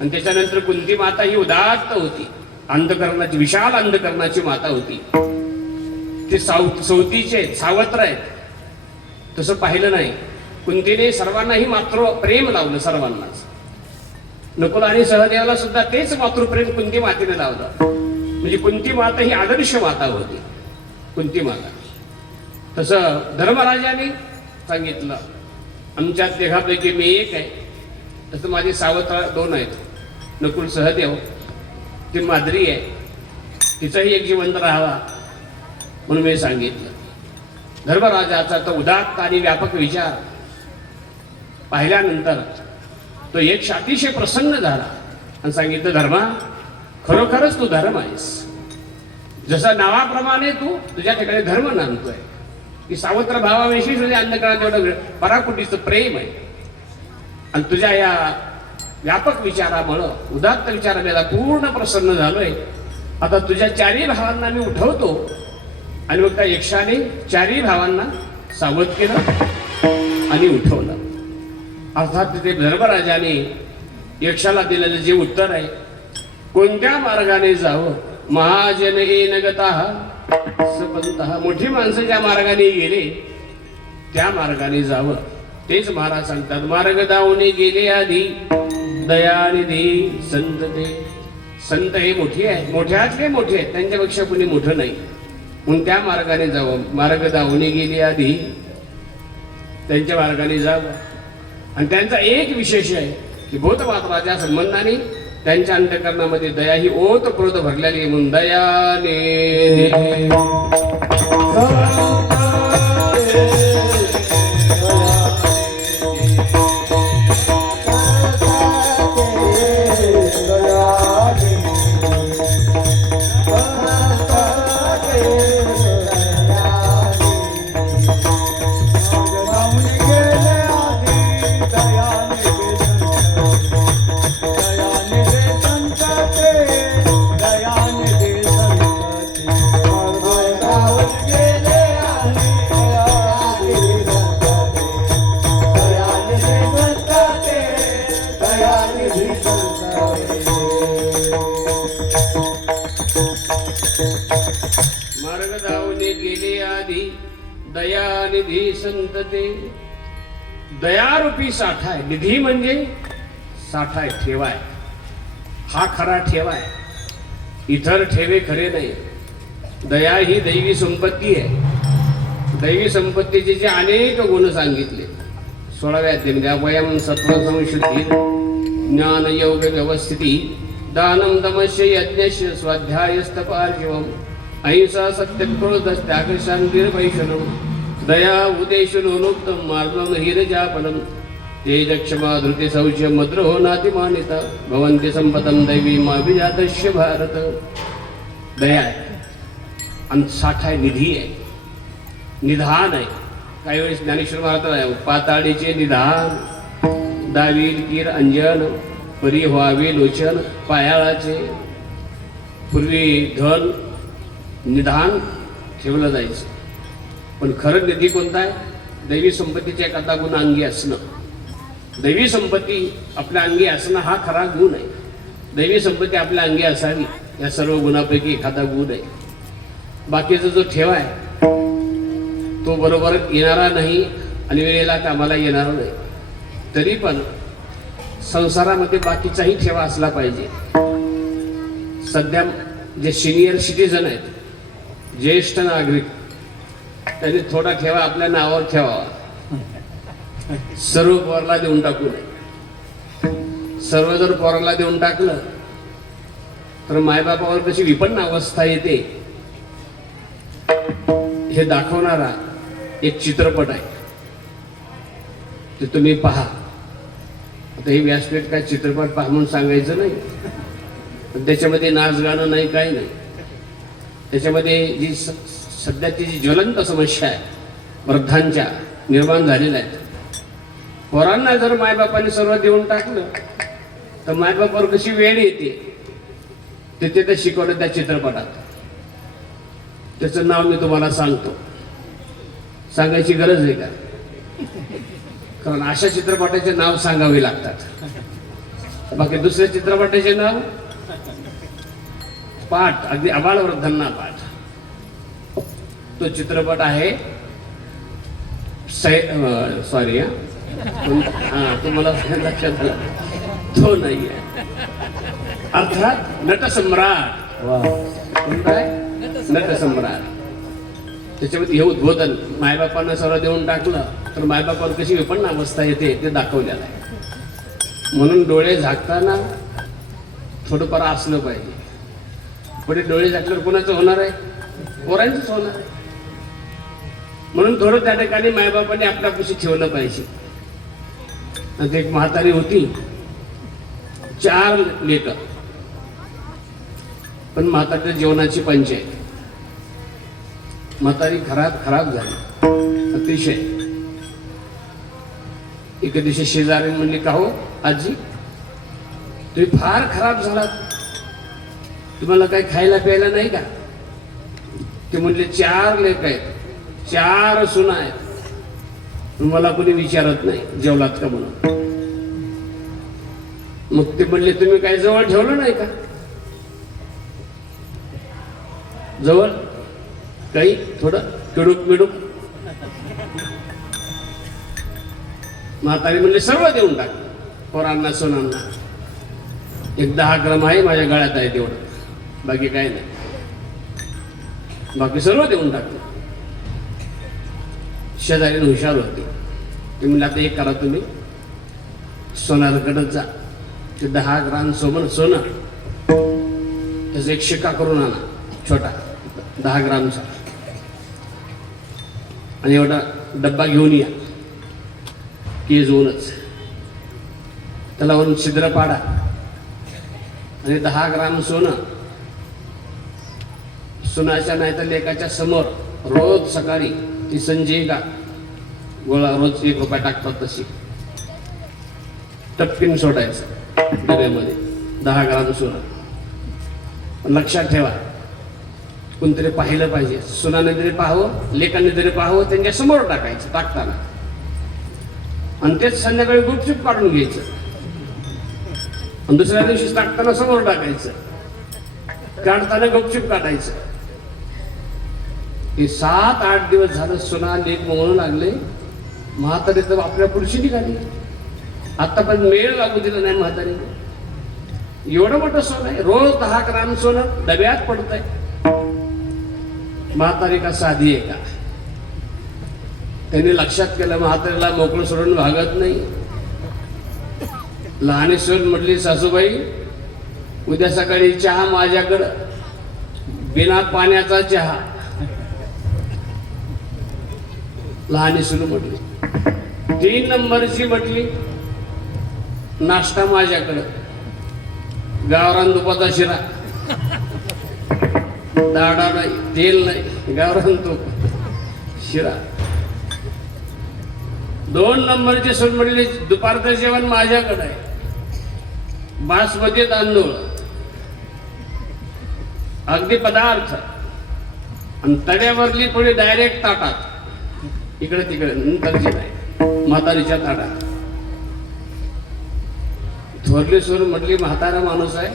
आणि त्याच्यानंतर कुंती माता ही उदात्त होती, अंधकरणाची, विशाल अंधकरणाची माता होती. ते सौतीचे आहेत, सावत्र आहेत. तसं पाहिलं नाही. कुंतीने सर्वांनाही मातृ प्रेम लावलं, सर्वांनाच. नकुल आणि सहदेवाला सुद्धा तेच मातृप्रेम कुंती मातेने लावलं. म्हणजे कुंती माता ही आदर्श माता होती, कुंती माता. तसं धर्मराजाने सांगितलं आमच्या देहापैकी मी एक आहे, तसं माझे सावत्र 2 आहेत, नकुल, सहदेव. ती माद्री आहे, तिचाही एक जिवंत राहावा म्हणून मी सांगितलं. धर्मराजाचा तो उदात्त आणि व्यापक विचार पाहिल्यानंतर तो एक अतिशय प्रसन्न झाला आणि सांगितलं धर्मा, खरोखरच तू धर्म आहेस. जसा नावाप्रमाणे तू तुझ्या ठिकाणी धर्म नांदतोय की सावत्र भावाविषयी तुझ्या अंधकरणात एवढं पराकुटीचं प्रेम आहे. आणि तुझ्या या व्यापक विचारामुळं, उदात्त विचाराला पूर्ण प्रसन्न झालोय. आता तुझ्या 4ही भावांना मी उठवतो. आणि मग त्या यक्षाने 4ही भावांना सावध केलं आणि उठवलं. अर्थात तिथे धर्मराजाने यक्षाला दिलेलं जे उत्तर आहे, कोणत्या मार्गाने जावं, महाजन येन गताः सपंतः, मोठी माणसं ज्या मार्गाने गेले त्या मार्गाने जावं. तेच महाराज सांगतात, मार्ग दावणे गेले आधी दयानिधी संत ते. संत हे मोठे आहेत, मोठ्यातले मोठे आहेत, त्यांच्यापेक्षा कुणी मोठं नाही. म्हणून त्या मार्गाने जावं. मार्ग दावणे गेले आधी त्यांच्या मार्गाने जावं. आणि त्यांचा एक विशेष आहे की भूतमात्राच्या संबंधाने त्यांच्या अंतःकरणामध्ये दया ही ओतप्रोत भरलेली आहे. म्हणून दयाने मार्ग दावणे गेले आधी दयानिधी संत ते. दयारूपी साठा आहे. निधी म्हणजे साठा आहे, ठेवाय. हा खरा ठेवाय, इतर ठेवे खरे नाही. दया ही दैवी संपत्ती आहे. दैवी संपत्तीचे जे अनेक गुण सांगितले 16व्या अध्यायामध्ये, वयम सत्व संशुद्धी, ज्ञान योग व्यवस्थिती, दानम दमस्य यज्ञस्य स्वाध्यायस्तपार्जवम, अहिंसा सत्यक्रोध त्याग शांतिर्वैषणम, दया उदेशनोनुक्तम मार्गम हिरजापनम, तेज क्षमा धृती शौच मद्रोह नातिमानिता, भवन्ति संपदम दैवी माभिजातस्य भारत. दया आहे आणि साठा आहे, निधी आहे, निधान आहे. काही वेळेस ज्ञानेश्वर महाराज पाताळीचे निधान, दावील कीर अंजन, परी व्हावे लोचन, पायाळाचे. पूर्वी धन निधान ठेवलं जायचं, पण खरं निधी कोणता आहे? दैवी संपत्तीच्या एखादा गुण अंगी असणं. दैवी संपत्ती आपल्या अंगी असणं हा खरा गुण आहे. दैवी संपत्ती आपल्या अंगी असावी, या सर्व गुणापैकी एखादा गुण आहे. बाकीचा जो ठेवा आहे तो बरोबर येणारा नाही आणि वेळेला कामाला येणारा नाही. तरी पण संसारामध्ये बाकीचाही ठेवा असला पाहिजे. सध्या जे सिनियर सिटीजन आहेत, ज्येष्ठ नागरिक, त्यांनी थोडा ठेवा आपल्या नावावर ठेवावा. सर्व पोराला देऊन टाकू नये. सर्व जर पोराला देऊन टाकलं तर मायबापावर कशी विपन्न अवस्था येते हे दाखवणारा एक चित्रपट आहे, ते तुम्ही पहा. आता ही व्यासपीठ काय चित्रपट पहा म्हणून सांगायचं नाही, पण त्याच्यामध्ये नाच गाणं नाही, काही नाही. त्याच्यामध्ये जी सध्याची जी ज्वलंत समस्या आहे वृद्धांच्या निर्माण झालेल्या आहेत, पोरांना जर मायबापाने सर्व देऊन टाकलं तर मायबापावर कशी वेळ येते ते तिथे शिकवलं त्या चित्रपटात. त्याचं नाव मी तुम्हाला सांगतो. सांगायची गरज आहे का? कारण अशा चित्रपटाचे नाव सांगावे लागतात. बाकी दुसऱ्या चित्रपटाचे नाव पाठ, अगदी आबाळ वृद्धांना पाठ. तो चित्रपट आहे सॉरी हा तुम्हाला लक्षात आलं, तो नाही आहे. अर्थात नटसम्राट. कोणता आहे? नटसम्राट. त्याच्यामध्ये हे उद्बोधन मायबापांना सर्व देऊन टाकलं तर मायबापावर कशी विपन्न अवस्था येते ते दाखवलेलं आहे. म्हणून डोळे झाकताना थोडंफार असलं पाहिजे. पुढे डोळे झाकल्यावर कोणाचं होणार आहे? पोरांचंच होणार आहे. म्हणून थोडं त्या ठिकाणी मायबापाने आपल्यापाशी ठेवलं पाहिजे. नंतर एक म्हातारी होती, 4 लेकरं, पण म्हातारीच्या जेवणाची पंचायत. म्हातारी खराब झाली अतिशय. एके दिवशी शेजारी म्हणली, का हो आजी तुम्ही फार खराब झालात, तुम्हाला काही खायला प्यायला नाही का? ते म्हणले 4 लेक आहेत, 4 सुना आहेत, मला कोणी विचारत नाही जेवलात का म्हणून. मग ते म्हणले तुम्ही काही जवळ ठेवलं नाही का? जवळ काही थोडं किडूक मिडूक. म्हातारी म्हणले सर्व देऊन टाक पोरांना सोनांना. एक 10 ग्राम आहे माझ्या गळ्यात आहे तेवढं, बाकी काय नाही, बाकी सर्व देऊन टाकलं. शेजारीने हुशार होते, ते म्हणले आता एक करा तुम्ही, सोनारकडे जा, ते 10 ग्राम सोनं त्याचा एक शिक्का करून आणा छोटा 10 ग्रामचा, आणि एवढा डब्बा घेऊन या केजूनच, त्याला वरून छिद्र पाडा, आणि 10 ग्राम सोनं सुनाच्या नाही तर लेकाच्या समोर रोज सकाळी ती संजय का गोळा रोज 1 रुपया टाकतात तशी टपकिन सोडायचं डब्यामध्ये 10 ग्राम सोनं. पण लक्षात ठेवा, कोणतरी पाहिलं पाहिजे, सुनाने तरी पाहावं, लेकाने तरी पाहावं, त्यांच्या समोर टाकायचं टाकताना, आणि तेच संध्याकाळी गुपचूप काढून घ्यायचं, आणि दुसऱ्या दिवशी टाकताना समोर टाकायचं, काढताना गुपचूप काढायचं. हे 7-8 दिवस झालं सुना लेक म्हणू लागले. म्हातारी तर आपल्या पुरुषी निघाली, आता पण मेळ लागू दिला नाही म्हातारीने. एवढं मोठं सोनं आहे, रोज 10 ग्राम सोनं डब्यात पडतंय. म्हातारी का साधी आहे का? त्यांनी लक्षात केलं म्हातारीला मोकळं सोडून भागत नाही. लहानी सून म्हटली, सासूबाई उद्या सकाळी चहा माझ्याकडं, बिना पाण्याचा चहा. लहानी सून म्हटली. 3 नंबरची म्हटली, नाश्ता माझ्याकडं, गावरान तुपाचा शिरा, दाडा नाही, तेल नाही, गावरान तूप शिरा. 2 नंबरची सून म्हटली, दुपारचं जेवण माझ्याकडे आहे, बासमती तांदूळ, अगदी पदार्थ, आणि तड्यावरली थोडी डायरेक्ट ताटात, इकडे तिकडे नंतरची नाही, म्हातारीच्या ताटात. थोरली सून म्हटली, म्हातारा माणूस आहे,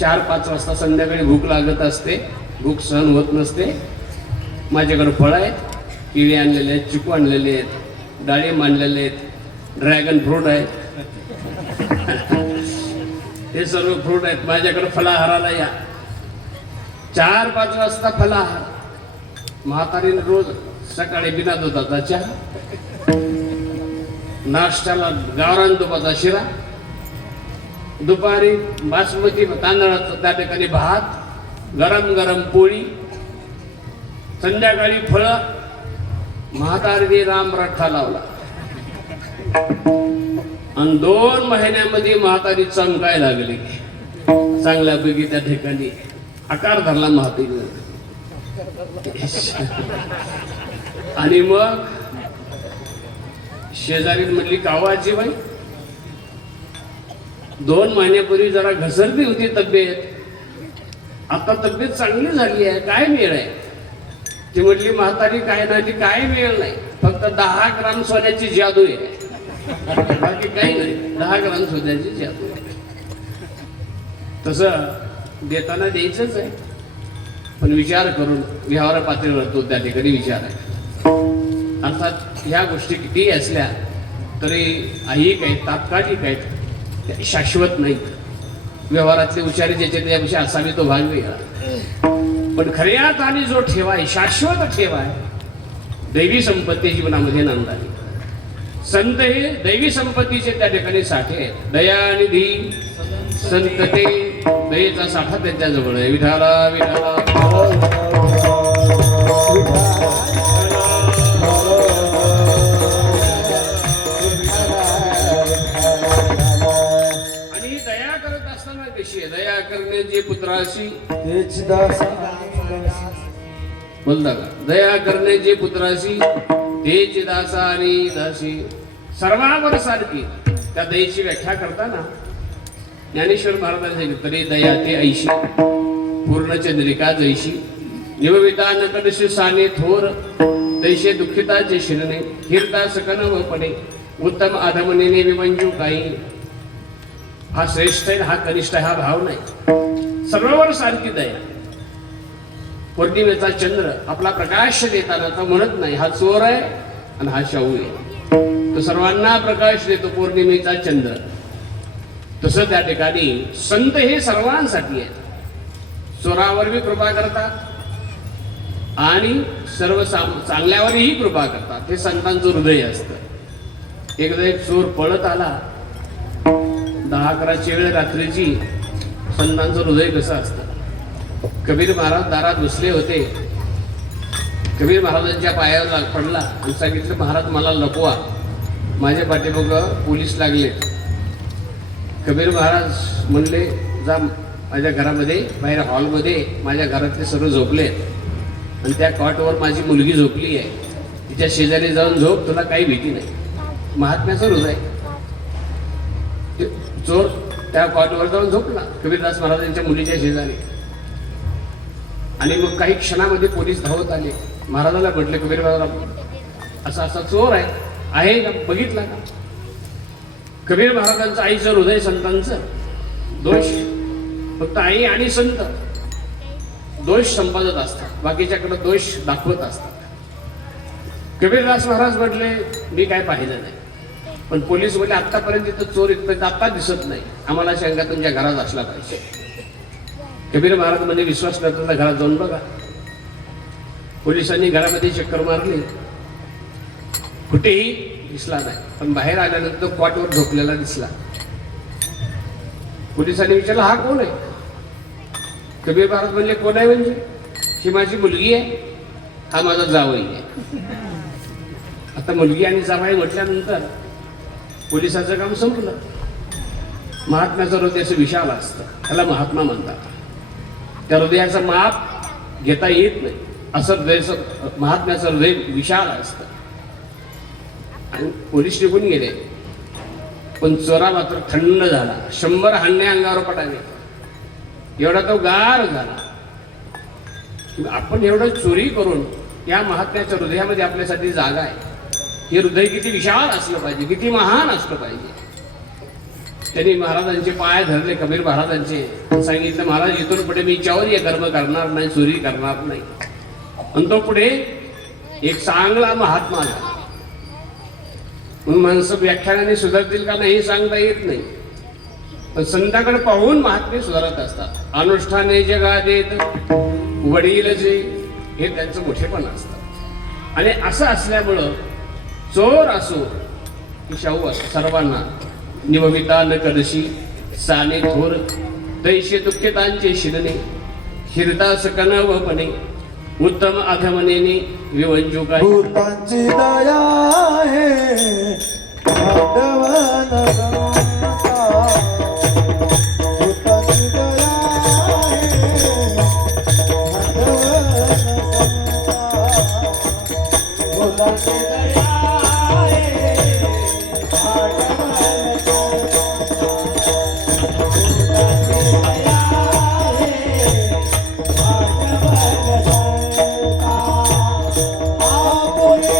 4-5 वाजता संध्याकाळी भूक लागत असते, भूक सहन होत नसते, माझ्याकडे फळं आहेत, किवी आणलेले आहेत, चिकू आणलेले आहेत, डाळिंब आणलेले आहेत, ड्रॅगन फ्रूट आहेत, हे सर्व फ्रूट आहेत. माझ्याकडे फलाहाराला या. 4-5 वाजता फलाहार. म्हातारीने रोज सकाळी बिना दुधाचा चहा, नाश्त्याला गावरान तुपाचा शिरा, दुपारी बासमती तांदळाचा त्या ठिकाणी भात, गरम गरम पोळी, संध्याकाळी फळं. म्हातारीने रामराठा लावला आणि 2 महिन्यामध्ये म्हातारी चमकाय लागली. चांगल्यापैकी त्या ठिकाणी आकार धरला म्हातारीने. आणि मग शेजारी म्हणली, कावाची बाई, 2 महिन्यापूर्वी जरा घसरली होती तब्येत, आता तब्येत चांगली झाली आहे, काय मेळ आहे? ती म्हटली, म्हातारी काय नाही, काय मेळ नाही, फक्त 10 ग्राम सोन्याची जादू आहे, बाकी काही नाही. 10 ग्राम सोन्याची जादू आहे. तसं देताना द्यायचंच आहे, पण विचार करून व्यवहार पातळीवर तो त्या ठिकाणी विचार आहे. अर्थात ह्या गोष्टी कितीही असल्या तरी ऐहिक आहेत, तात्कालिक आहेत, त्या शाश्वत नाहीत. व्यवहारातले उच्चारी ज्याचे त्यापेक्षा असावी तो भाग वेगळा. पण खऱ्यात आणि जो ठेवा आहे, शाश्वत ठेवा आहे, दैवी संपत्ती जीवनामध्ये नांदावी. संत हे दैवी संपत्तीचे त्या ठिकाणी साठे आहेत. दयानिधी संत ते दयेचा साठा त्यांच्याजवळ आहे. विठाला विठाला आणि दया करत असताना कशी आहे? दया करण्याची पुत्राशी तेच दास बोलता का? दया करण्याची पुत्राशी तेच दासा आणि दासी सर्वांवर सारखी. त्या दयेची व्याख्या करताना ज्ञानेश्वर महाराजांनी तरी दया ते ऐशी पूर्ण चंद्रिका जैशी निवविता नकडशी साने थोर दैशे दुःखिताचे शिरणे हिरता सकन व पडे उत्तम आधमनेने विमंजू काही. हा श्रेष्ठ आहे, हा कनिष्ठ आहे, हा भाव नाही. सर्वांवर सारखी दया. पौर्णिमेचा चंद्र आपला प्रकाश देताना तो म्हणत नाही हा चोर आहे आणि हा शाहू आहे, तो सर्वांना प्रकाश देतो पौर्णिमेचा चंद्र. तसं त्या ठिकाणी संत हे सर्वांसाठी आहेत. चोरावरही कृपा करतात आणि सर्व चांगल्यावरही कृपा करतात. हे संतांचं हृदय असतं. एकदा एक चोर पळत आला 10-11ची वेळ रात्रीची. संतांचं हृदय कसं असतं. कबीर महाराज दारात बसले होते. कबीर महाराजांच्या पायावर पडला आणि सांगितलं, महाराज मला लपवा, माझ्या पाठीमागं पोलीस लागले. कबीर महाराज म्हणले, जा माझ्या घरामध्ये, बाहेर हॉलमध्ये माझ्या घरातले सर्व झोपले आणि त्या कॉटवर माझी मुलगी झोपली आहे, तिच्या शेजारी जाऊन झोप, तुला काही भीती नाही. महात्म्याचं हृदय. चोर त्या कॉटवर जाऊन झोपला कबीरदास महाराजांच्या मुलीच्या शेजारी. आणि मग काही क्षणामध्ये पोलीस धावत आले. महाराजाला म्हटले, कबीर महाराज असा असा चोर आहे का, बघितला का? कबीर महाराजांचं आईचं हृदय संतांचं. दोष फक्त आई आणि संत दोष संपादत असतात, बाकीच्याकडे दोष दाखवत असतात. कबीरदास महाराज म्हटले, मी काय पाहिलं नाही, पण पोलीस बोलले आतापर्यंत इथं चोर इथपर्यंत आता दिसत नाही, आम्हाला शंका तुमच्या घरात असला पाहिजे. कबीर महाराज म्हणजे विश्वास करता घरात जाऊन बघा. पोलिसांनी घरामध्ये चक्कर मारली, कुठेही दिसला नाही, पण बाहेर आल्यानंतर कॉटवर झोपलेला दिसला. पोलिसांनी विचारलं, हा कोण आहे? कबीर महाराज म्हणले, कोण आहे म्हणजे? ही माझी मुलगी आहे, हा माझा जावई आहे. आता मुलगी आणि जावई म्हटल्यानंतर पोलिसाचं काम संपलं. महात्म्याचं हृदय असं विशाल असतं, त्याला महात्मा म्हणतात. त्या हृदयाचं माप घेता येत नाही, असं हृदयाचं महात्म्याचं हृदय विशाल असतं. आणि पोलीस निघून गेले, पण चोरा मात्र थंड झाला. 100 हाण्या अंगावर पडावे एवढा तो गार झाला. आपण एवढं चोरी करून या महात्म्याच्या हृदयामध्ये आपल्यासाठी जागा आहे. हे हृदय किती विशाल असलं पाहिजे, किती महान असलं पाहिजे. त्यांनी महाराजांचे पाय धरले, कबीर महाराजांचे, सांगितलं, महाराज इथून पुढे मी चौर्य कर्म करणार नाही, चोरी करणार नाही. आणि तो पुढे एक चांगला महात्मा झाला. म्हणून माणसं व्याख्यानाने सुधारतील का नाही सांगता येत नाही. पण संतांकडे पाहून महात्मे सुधारत असतात. अनुष्ठाने जगा देत वडील जे हे त्यांचं मोठेपण असतं. आणि असं असल्यामुळं चोर असो की शाहू असो सर्वांना निवमिता न करशी साने थोर दैशे दुःखितांचे शिरणे हिरता सकनवपणे उत्तम अधमनेने विवंजू काय भूतांची दया आहे भांडवल संता. भूतांची दया आहे भांडवल संता. भूतांची दया आहे भांडवल संता. भूतांची दया आहे भांडवल संता. आपुले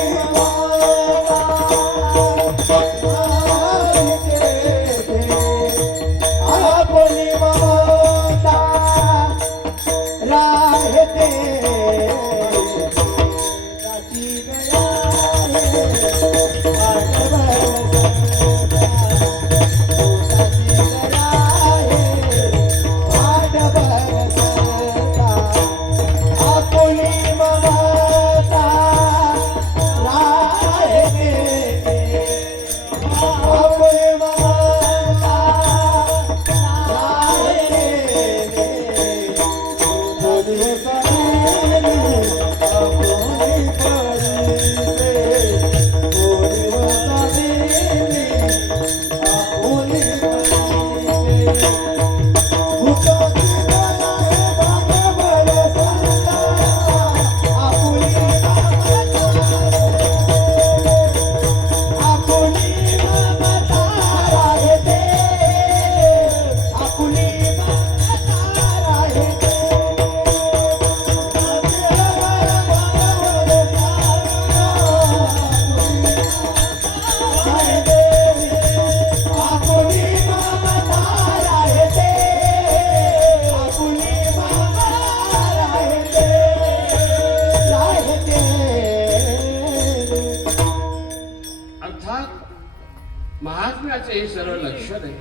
महात्म्याचे हे सर्व लक्षण आहे.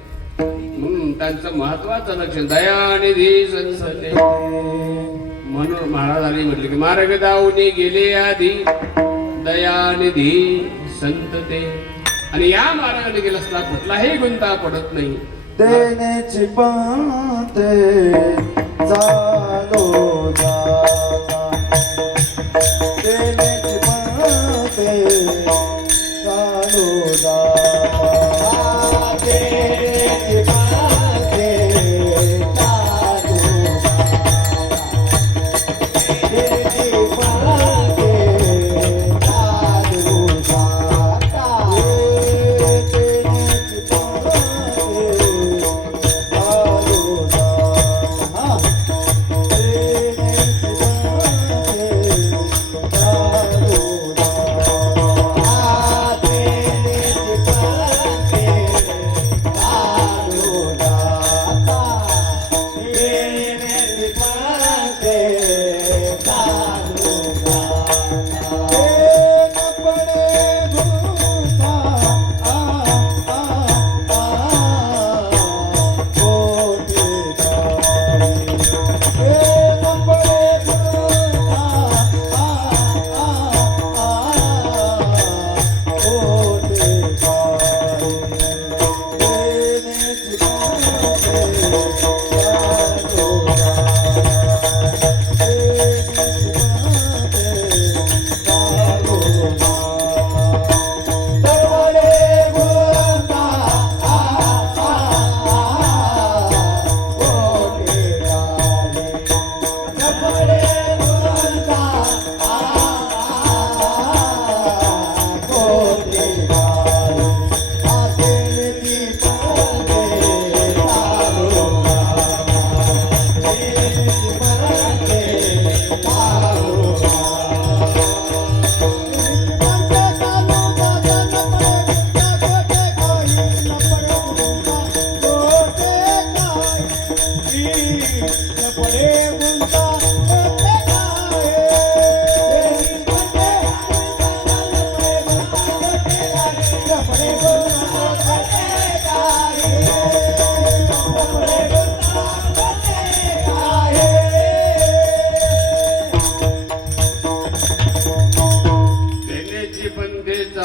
म्हणून त्यांचं महत्वाचं लक्षण दयानिधी संसते. म्हणून महाराजांनी म्हटले की मार्ग दावणी गेले आधी दयानिधी संतते. आणि या मार्गाने गेला असता कुठलाही गुंता पडत नाही. देण्याची पाते चालो जाता. देण्याची पाते चालो जाता. देण्याची पाते चालो जाता. देण्याची पाते चालो जाता. देण्याची पाते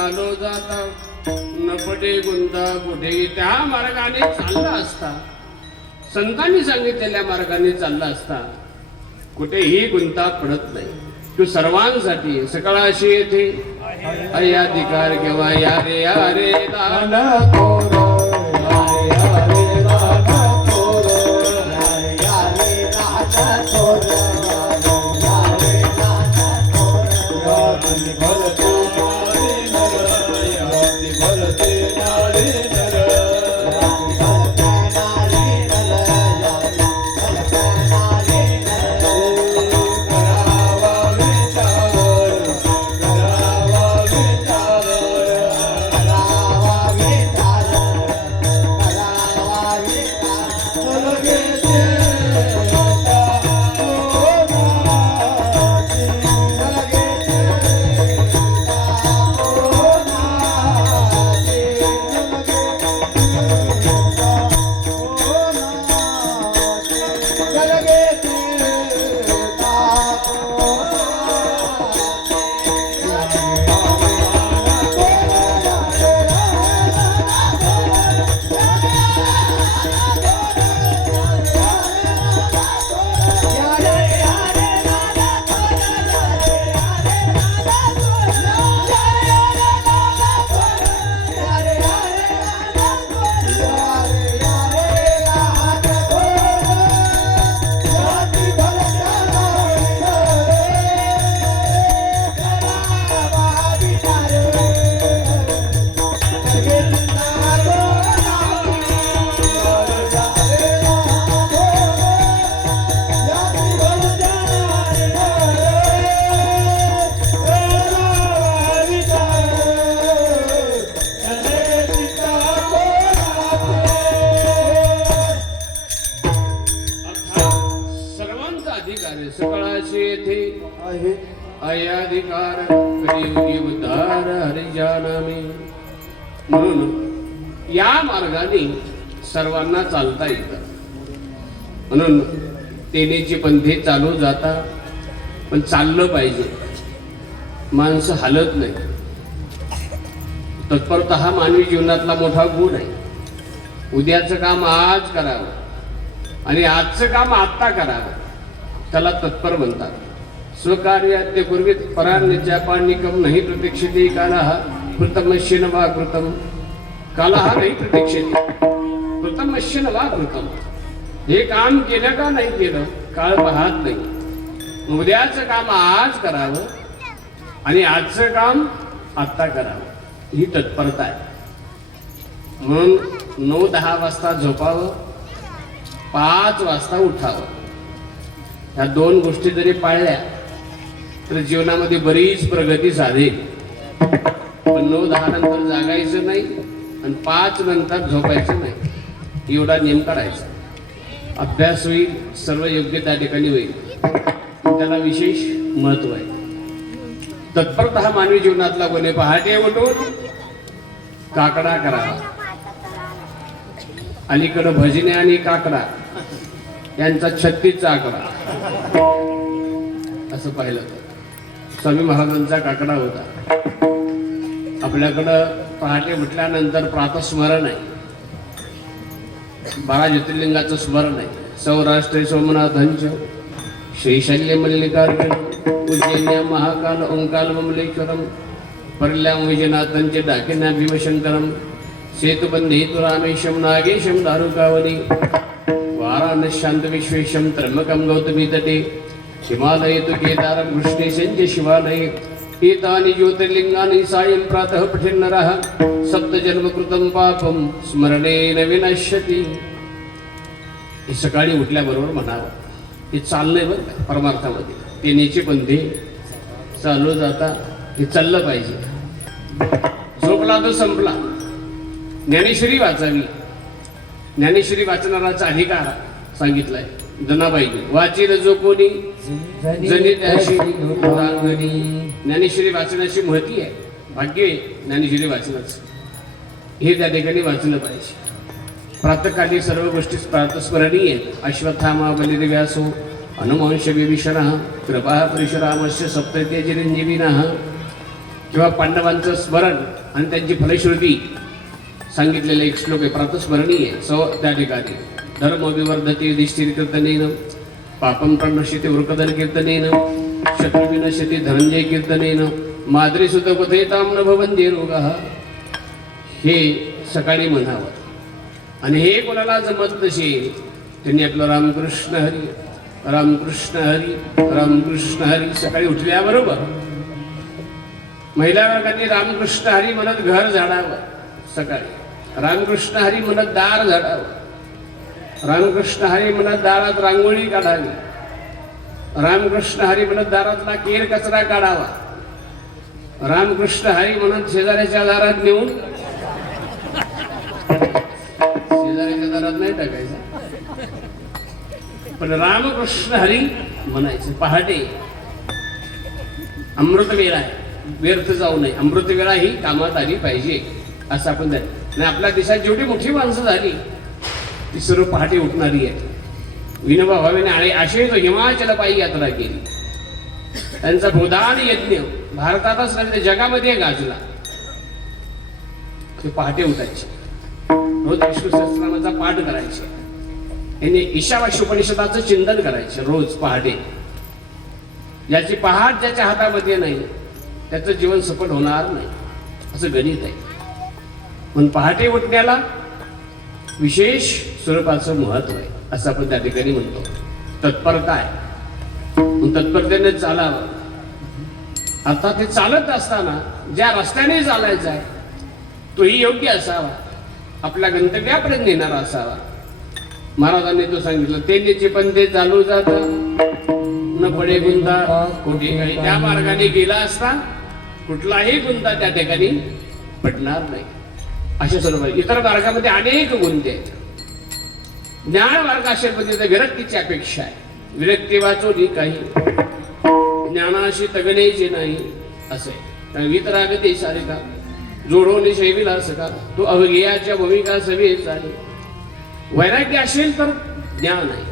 चालू जाता न पटे गुंता कुठे त्या मार्गाने चालला असता, संतांनी सांगितलेल्या मार्गाने चालला असता कुठेही गुंता पडत नाही. तू सर्वांसाठी सकाळाशी येथे अय्याधिकार केव्हा या रे दान थोर यारे यारे दान थोर यारे यारे दान थोर यारे दान थोर यादी भरते नारे नर यादी भरते नारे नर यादी भरते नारे नर यादी भरते नारे नर करावा विचार करावा विचार करावा विचार करावा विचार लगे सकळाशी येथे आहे अय्याधिकार कलियुगी उद्धार हरिजानामे. म्हणून या मार्गाने सर्वांना चालता येतं. म्हणून तेनेची पंथे चालू जाता, पण चाललं पाहिजे. माणसं हलत नाही. तत्परता हा मानवी जीवनातला मोठा गुण आहे. उद्याचं काम आज करावं आणि आजचं काम आत्ता करावं, त्याला तत्पर म्हणतात. स्वकार्याद्य पूर्वीत परान्यजापानिकम नाही प्रतीक्षिते कालः कृतमस्य न वा कृतम. कालः नाही प्रतीक्षिते कृतमस्य न वा कृतम. हे काम केलं का नाही केलं काळ पाहत नाही. उद्याचं काम आज करावं आणि आजचं काम आत्ता करावं, ही तत्परता आहे. म्हणून 9-10 वाजता झोपावं, 5 वाजता उठावं. ह्या 2 गोष्टी जरी पाळल्या तर जीवनामध्ये बरीच प्रगती साधेल. पण 9-10 नंतर जागायचं नाही आणि 5 नंतर झोपायचं नाही, एवढा नियम करायचा. अभ्यास होईल, सर्व योग्य त्या ठिकाणी होईल, त्याला विशेष महत्व आहे. तत्परता हा मानवी जीवनातला गुण आहे. पहाटे उठून काकडा करावा. अलीकडं भजने आणि काकडा यांचा 36चा आकडा असं पाहिलं तर स्वामी महाराजांचा काकडा होता. आपल्याकडं पहाटे उठल्यानंतर प्रातस्मरण आहे, 12 ज्योतिर्लिंगाचं स्मरण आहे. सौराष्ट्र सोमनाथांच श्रीशैल्य मल्लिकार्जुन उज्जैन्या महाकाल ओंकाल ममलेश्वरम परल्या वैजनाथांचे डाकिन्या भीमशंकरम सेतुबंधे तु रामेशम नागेशम दारुकावली वाराणसी शांत विश्वेशम त्र्यंबकम गौतमी तटे हिमालये तु केदारम कृष्णेशंच शिवालये एतानि ज्योतिर्लिंगानि सायं प्रातः पठेन्नरः सप्तजन्मकृतं पापं स्मरणेन विनश्यति. हे सकाळी उठल्याबरोबर म्हणावं. हे चाललंय बरं का परमार्थामध्ये. तेनेचे पंथे चालू जाता, हे चाललं पाहिजे. झोपला तो संपला. ज्ञानेश्वरी वाचावी. ज्ञानेश्वरी वाचणाराचा अधिकार सांगितलाय जनाबाईने. वाचील जो कोणी जनी त्याशी रांगणी. ज्ञानेश्वरी वाचण्याची महती आहे, भाग्य आहे ज्ञानेश्वरी वाचनाचं. हे त्या ठिकाणी वाचलं पाहिजे. प्रातःकाली सर्व गोष्टी प्रातस्मरणीय आहेत. अश्वत्थामा बलिर्व्यासो हनुमांश विभीषणः कृपा परशुरामस्य सप्तते चिरंजीविनः किंवा पांडवांचं स्मरण आणि त्यांची फलश्रुती सांगितलेला एक श्लोक आहे, प्रातस्मरणीय सो त्या ठिकाणी धर्मविवर्धते युधिष्ठिर कीर्तनेन पापं प्रणश्यते वृकदन कीर्तनेन शत्रुविनश्यते धनंजय कीर्तनेन माद्री सुत कथयतां न भवन्ति रोगाः. हे सकाळी म्हणावं आणि हे कोणाला जमत नसेल त्यांनी आपलं रामकृष्ण हरी रामकृष्ण हरी रामकृष्ण हरी सकाळी उठल्याबरोबर महिला वर्गाने रामकृष्ण हरी म्हणत घर झाडावं, सकाळी रामकृष्ण हरी म्हणत दार झाडावं, रामकृष्ण हरी म्हणत दारात रांगोळी काढावी, रामकृष्ण हरी म्हणत दारातला केर कचरा काढावा, रामकृष्ण हरी म्हणत शेजाऱ्याच्या दारात नेऊन शेजाऱ्याच्या दारात नाही टाकायचं पण रामकृष्ण हरी म्हणायचं. पहाटे अमृत वेळा आहे, व्यर्थ जाऊ नये. अमृत वेळा ही कामात आली पाहिजे असं आपण आणि आपल्या देशात जेवढी मोठी माणसं झाली ती सर्व पहाटे उठणारी आहेत. विनोबा भावेने आणि असे तो हिमाचल पायी यात्रा केली. त्यांचा भूदान यज्ञ भारतातच नाही तर जगामध्ये गाजला. ते पहाटे उठायचे, रोज विष्णू सहस्रनामाचा पाठ करायचे, यांनी ईशावास्य उपनिषदाचं चिंतन करायचे रोज पहाटे. ज्याची पहाट ज्याच्या हातामध्ये नाही त्याचं जीवन सफल होणार नाही असं गणित आहे. म्हणून पहाटे उठण्याला विशेष स्वरूपाचं महत्व आहे असं आपण त्या ठिकाणी म्हणतो. तत्परता आहे, तत्परतेने चालावं. आता ते चालत असताना ज्या रस्त्याने चालायचं आहे तोही योग्य असावा, आपल्या गंतव्यापर्यंत नेणारा असावा. महाराजांनी तो सांगितलं, तेनेचे पण ते चालू जात न पडे गुंता कोठी काही. त्या मार्गाने गेला असता कुठलाही गुंता त्या ठिकाणी पडणार नाही. अशा सर्व इतर मार्गामध्ये अनेक गुंते आहेत. ज्ञान मार्ग असेल विरक्तीची अपेक्षा आहे. विरक्ती वाचवली काही ज्ञानाशी तगण्याचे नाही असे. वितरागते सारे का जोडवणे शैवीला असं का तो अवघेयाच्या भूमिका सवे चाले. वैराग्य असेल तर ज्ञान आहे,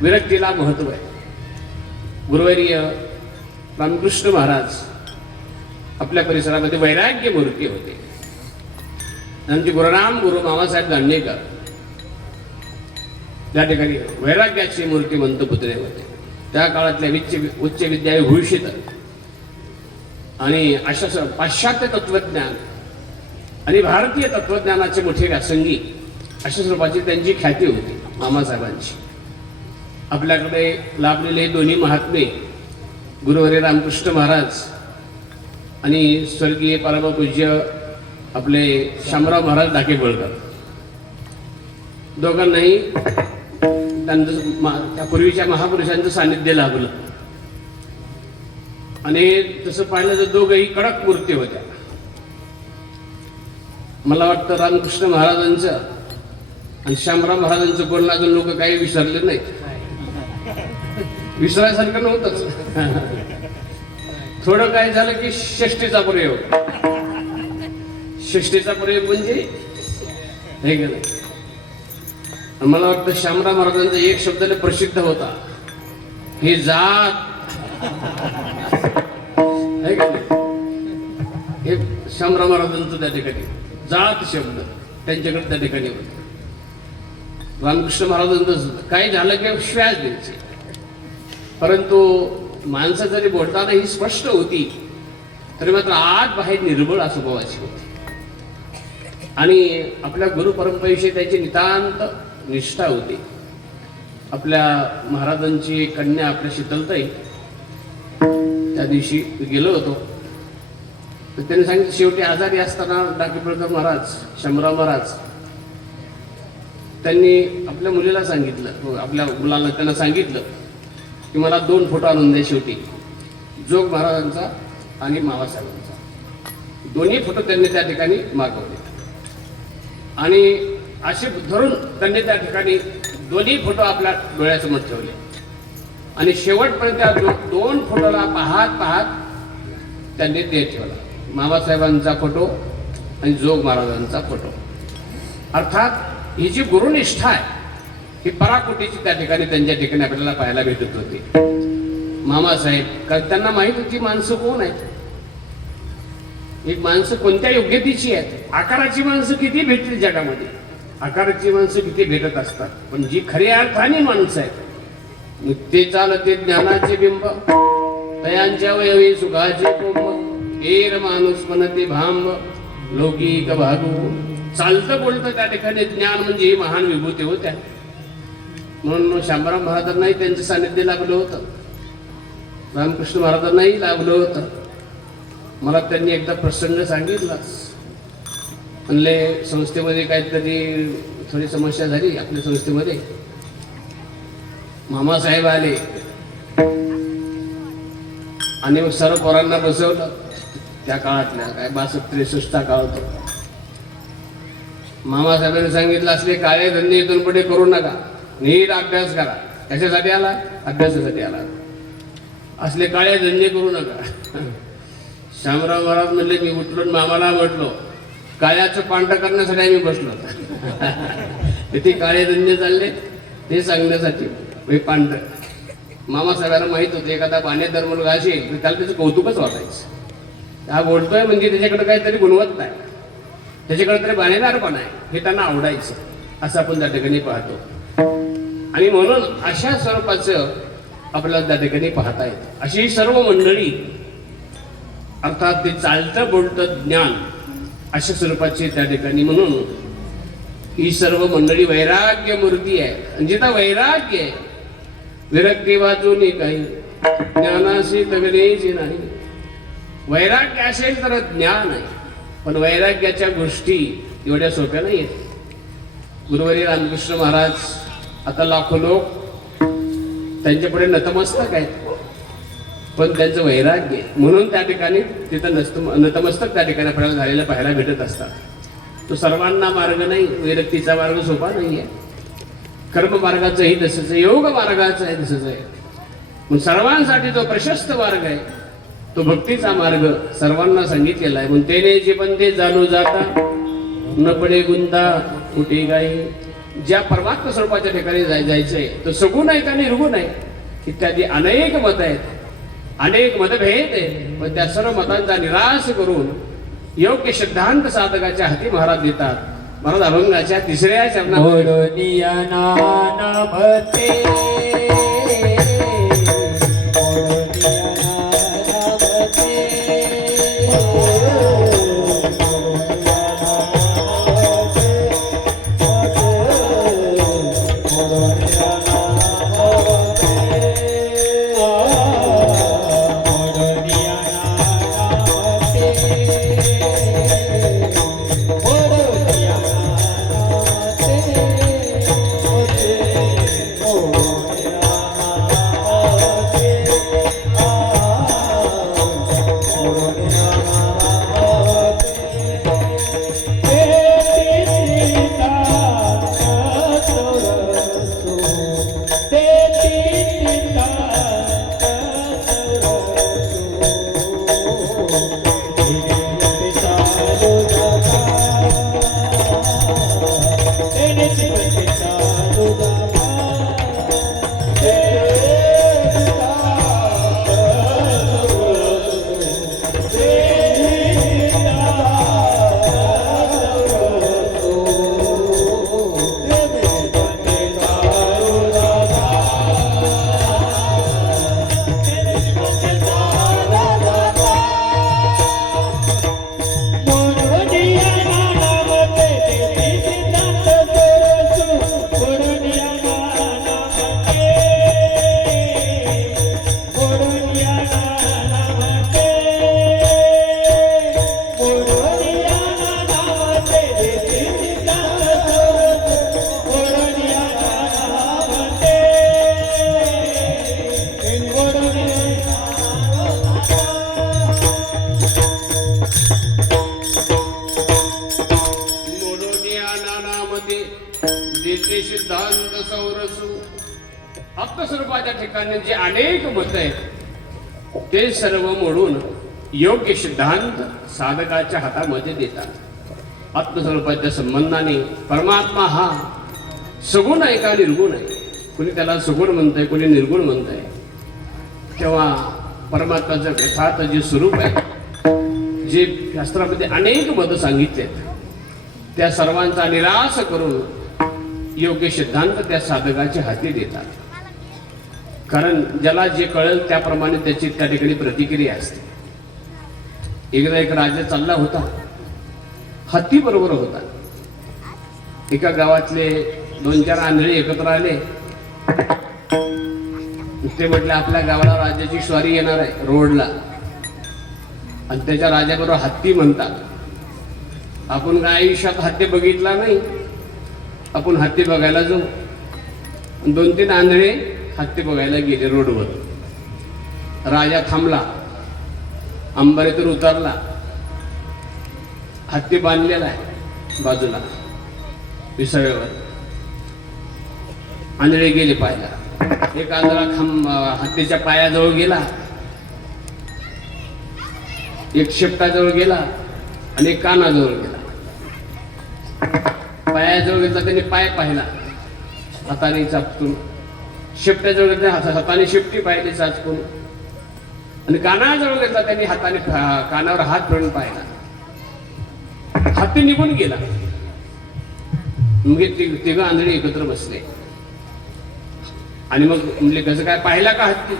विरक्तीला महत्व आहे. गुरुवर्य रामकृष्ण महाराज आपल्या परिसरामध्ये वैराग्य मूर्ती होते. त्यांचे गुरुराम गुरु मामासाहेब दांडेकर त्या ठिकाणी वैराग्याची मूर्तिमंत पुतळे होते. त्या काळातल्या उच्च विद्याविभूषित आणि अशा पाश्चात्य तत्वज्ञान आणि भारतीय तत्वज्ञानाचे मोठे व्यासंगी अशा स्वरूपाची त्यांची ख्याती होती मामासाहेबांची. आपल्याकडे लाभलेले दोन्ही महात्मे गुरुवर्य रामकृष्ण महाराज आणि स्वर्गीय परमपूज्य आपले शामराव महाराज डाकेबळकर, दोघांनाही त्यांचं त्या पूर्वीच्या महापुरुषांचं सानिध्य लाभलं. आणि तसं पाहिलं तर दोघंही कडक मूर्ती होत्या. मला वाटतं रामकृष्ण महाराजांचं आणि शामराव महाराजांचं बोलणं अजून लोक काही विसरले नाहीत. विसरायसारखं नव्हतंच. थोडं काय झालं की षष्टीचा प्रयोग. षष्टीचा प्रयोग म्हणजे हे गेलं. मला वाटतं शामराव महाराजांचा एक शब्दाने प्रसिद्ध होता, हे जात. हे शामराव महाराजांचं त्या ठिकाणी जात शब्द त्यांच्याकडे त्या ठिकाणी होता. रामकृष्ण महाराजांचं काय झालं की श्वास द्यायचे, परंतु माणसं जरी बोलताना ही स्पष्ट होती तरी मात्र आत बाहेर निर्बळ स्वभावाची होती. आणि आपल्या गुरु परंपरेविषयी त्याची नितांत निष्ठा होती. आपल्या महाराजांची कन्या आपल्या शीतलताई त्या दिवशी गेलो होतो तर त्यांनी सांगितलं, शेवटी आजारी असताना डाकेबळकर महाराज शामराव महाराज त्यांनी आपल्या मुलीला सांगितलं, आपल्या मुलाला त्यांना सांगितलं की मला 2 फोटो आणून द्या. शेवटी जोग महाराजांचा आणि मामासाहेबांचा दोन्ही फोटो त्यांनी त्या ठिकाणी मागवले. आणि असे धरून त्यांनी त्या ठिकाणी दोन्ही फोटो आपल्या डोळ्यासमोर ठेवले. आणि शेवटपर्यंत त्या 2 फोटोला पाहत पाहत त्यांनी ते ठेवला, मामासाहेबांचा फोटो आणि जोग महाराजांचा फोटो. अर्थात ही जी गुरुनिष्ठा आहे ही पराकोटीची त्या ठिकाणी त्यांच्या ठिकाणी आपल्याला पाहायला भेटत होती. मामासाहेब कारण त्यांना माहीत होती माणसं कोण आहेत. एक माणसं कोणत्या योग्यतेची आहेत. आकाराची माणसं किती भेटतील जगामध्ये, आकाराची माणसं किती भेटत असतात, पण जी खऱ्या अर्थाने माणसं आहेत ते चालते ज्ञानाचे बिंब तयांच्या वयवी सुखाचे कुंभ एर माणूस म्हणते भांब लौकिक भागू. चालतं बोलतं त्या ठिकाणी ज्ञान म्हणजे ही महान विभूती होत्या. म्हणून शामराव महाराजांनाही त्यांचं सानिध्य लाभलं होतं, रामकृष्ण महाराजांनाही लाभलं होतं. मला त्यांनी एकदा प्रसंग सांगितलाच. म्हणले संस्थेमध्ये काहीतरी थोडी समस्या झाली आपल्या संस्थेमध्ये. मामासाहेब आले आणि मग सर्व पोरांना बसवलं. त्या काळातल्या काय 62-63 काळ होता. मामासाहेबांनी सांगितलं असले काळे धंदे इथून पुढे करू नका, नीट अभ्यास करा. कशासाठी आला? अभ्यासासाठी आला. असले काळे धंदे करू नका. शामराव महाराज म्हणले मी उठलो मामाला म्हटलो काळ्याचं पांढरं करण्यासाठी आम्ही बसलो. ते काळे धंदे चालले ते सांगण्यासाठी पांढरं. मामासाहेबांना माहित होतं एखादा बाणेदार मुलगा असेल तर त्याला त्याचं कौतुकच वाटायचं. हा बोलतोय म्हणजे त्याच्याकडे काहीतरी गुणवत्ता आहे, त्याच्याकडे तरी बाणेदारपण आहे, हे त्यांना आवडायचं. असं आपण त्या ठिकाणी पाहतो. आणि म्हणून अशा स्वरूपाचं आपल्याला त्या ठिकाणी पाहता येतं. अशी सर्व मंडळी अर्थात ते चालतं बोलतं ज्ञान अशा स्वरूपाची त्या ठिकाणी. म्हणून ही सर्व मंडळी वैराग्य मूर्ती आहे. आणि जिथं वैराग्य आहे विरक्ती वाचून काही ज्ञानाशी तगडेची नाही. वैराग्य असेल तर ज्ञान आहे, पण वैराग्याच्या गोष्टी एवढ्या सोप्या नाही आहेत. गुरुवारी रामकृष्ण महाराज आता लाखो लोक त्यांच्यापुढे नतमस्तक आहेत, पण त्यांचं वैराग्य म्हणून त्या ठिकाणी तिथं नतमस्तक त्या ठिकाणी आपल्याला झालेलं पाहायला भेटत असतात. तो सर्वांना मार्ग नाही, विरक्तीचा मार्ग सोपा नाही आहे. कर्म मार्गाचंही तसंच आहे, योग मार्गाचं आहे तसंच आहे. पण सर्वांसाठी जो प्रशस्त मार्ग आहे तो भक्तीचा मार्ग सर्वांना सांगितलेला आहे. म्हणून तेने जे पण ते जाणू जाता न पडे गुंता कुठे गाई. ज्या परमात्मा स्वरूपाच्या ठिकाणी जायचंय तो सगुण आहे का निर्गुण आहे इत्यादी अनेक मत आहेत, अनेक मतभेद आहेत. पण त्या सर्व मतांचा निराश करून योग्य सिद्धांत साधकाच्या हाती महाराज देतात. महाराज अभंगाच्या 3ऱ्या सिद्धांत सौरसू आत्मस्वरूपाच्या ठिकाणी जे अनेक मत आहेत ते सर्व मोडून योग्य सिद्धांत साधकाच्या हातामध्ये देतात. आत्मस्वरूपाच्या संबंधाने परमात्मा हा सगुण आहे का निर्गुण आहे? कुणी त्याला सगुण म्हणतंय, कुणी निर्गुण म्हणतंय. तेव्हा परमात्माचं यथार्थ जे स्वरूप आहे जे शास्त्रामध्ये अनेक मतं सांगितलेत त्या सर्वांचा निराश करून योग्य सिद्धांत त्या साधकाच्या हाती देतात. कारण ज्याला जे कळेल त्याप्रमाणे त्याची त्या ठिकाणी प्रतिक्रिया असते. एकदा एक राजा चालला होता, हत्ती बरोबर होता. एका गावातले 2-4 आंधळे एकत्र आले. ते म्हटले आपल्या गावाला राजाची स्वारी येणार आहे रोडला, आणि त्याच्या राजाबरोबर हत्ती म्हणतात. आपण काय आयुष्यात हत्ती बघितला नाही, आपण हत्ती बघायला जाऊ. 2-3 आंधळे हत्ती बघायला गेले रोडवर. राजा थांबला, अंबारीतून उतरला, हत्ती बांधलेला आहे बाजूला विसाव्यावर. आंधळे गेले पाहायला. एक आंधळा हत्तीच्या पायाजवळ गेला, एक शेपटाजवळ गेला आणि एक कानाजवळ गेला. पायाजवळ गेला त्याने पाय पाहिला हाताने चापटून, शेपट्याजवळ गेला हाताने शेपटी पाहिली चाचपून, आणि कानाजवळ गेला त्यांनी हाताने कानावर हात फिरून पाहिला. हत्ती निघून गेला. मग तिघं आंधळी एकत्र बसले आणि मग म्हणले कसं काय पाहिला का हत्ती?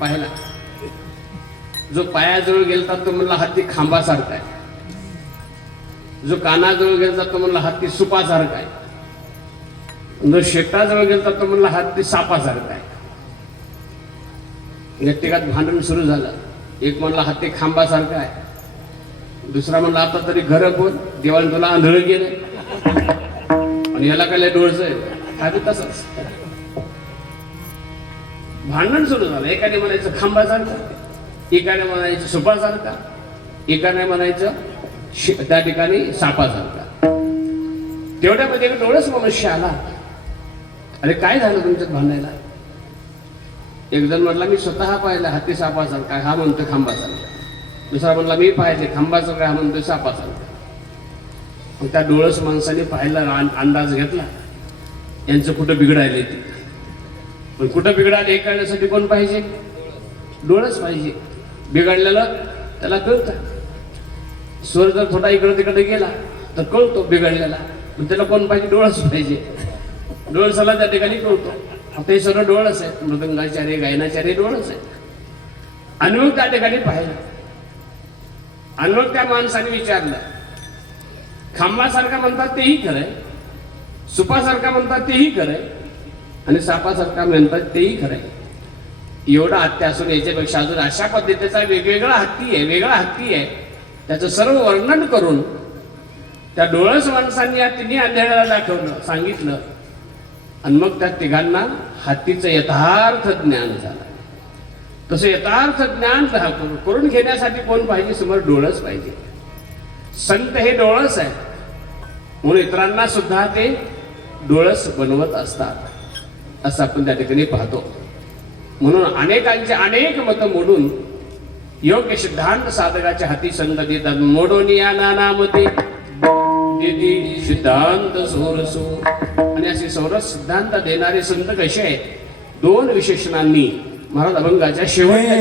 पाहिला. जो पायाजवळ गेलता तो म्हणला हत्ती खांबासारखा आहे. जो कानाजवळ गेलता तो म्हणला हत्ती सुपासारखा आहे. जो शेपटाजवळ गेलता तो म्हणला हत्ती सापासारखा आहे. व्यक्तिगत भांडण सुरू झालं. एक म्हणला हत्ती खांबासारखा आहे, दुसरा म्हणला आता तरी घर बोल, देवाने तुला आंधळ गेलं आणि याला काय डोळस आहे. तसंच भांडण सुरू झालं. एकाने म्हणायचं खांबासारखा, एकाने म्हणायचं सुपासारखा, एकाने म्हणायचं त्या ठिकाणी सापासारखा. तेवढ्यामध्ये एक डोळस मनुष्य आला. अरे काय झालं तुमच्यात भांडायला? एक जण म्हटला मी स्वतः पाहिला हत्ती सापासारखा, हा म्हणतो खांबासारखा. दुसरा म्हणला मी पाहिले खांबासारखा, हा म्हणतो सापासारखा. मग त्या डोळस माणसाने पाहिला, अंदाज घेतला यांचं कुठं बिघडायले ते. पण कुठं बिघडायला हे कळण्यासाठी कोण पाहिजे? डोळस पाहिजे. बिघडलेलं त्याला कळतं. स्वर जर थोडा इकडं तिकडे गेला तर कळतो बिघडलेला. पण त्याला कोण पाहिजे? डोळस पाहिजे. डोळसाला त्या ठिकाणी कळतो. आता हे सर्व डोळस आहेत, मृदंगाचार्य गायनाचार्य डोळस आहेत. आणि मग त्या ठिकाणी पाहिलं आणि मग त्या माणसाने विचारलं, खांबासारखा म्हणतात तेही खरंय, सुपासारखा म्हणतात तेही खरंय, आणि सापासारखा म्हणतात तेही खरंय. एवढा हत्ती असून याच्यापेक्षा अजून अशा पद्धतीचा वेगवेगळा हत्ती आहे, वेगळा हत्ती आहे, त्याचं सर्व वर्णन करून त्या डोळस माणसांनी या तिन्ही अंधेऱ्याला दाखवलं, सांगितलं. आणि मग त्या तिघांना हत्तीचं यथार्थ ज्ञान झालं. तसं यथार्थ ज्ञान करून घेण्यासाठी कोण पाहिजे? समोर डोळस पाहिजे. संत हे डोळस आहे म्हणून इतरांना सुद्धा ते डोळस बनवत असतात असं आपण त्या ठिकाणी पाहतो. म्हणून अनेकांचे अनेक मतं मोडून योग्य सिद्धांत साधकाच्या हाती संत देतात. मोडून या नानामते देती सिद्धांत सोरसो. आणि असे सोरस सिद्धांत देणारे संत कसे आहेत? 2 विशेषणांनी महाराज अभंगाच्या शेवटच्या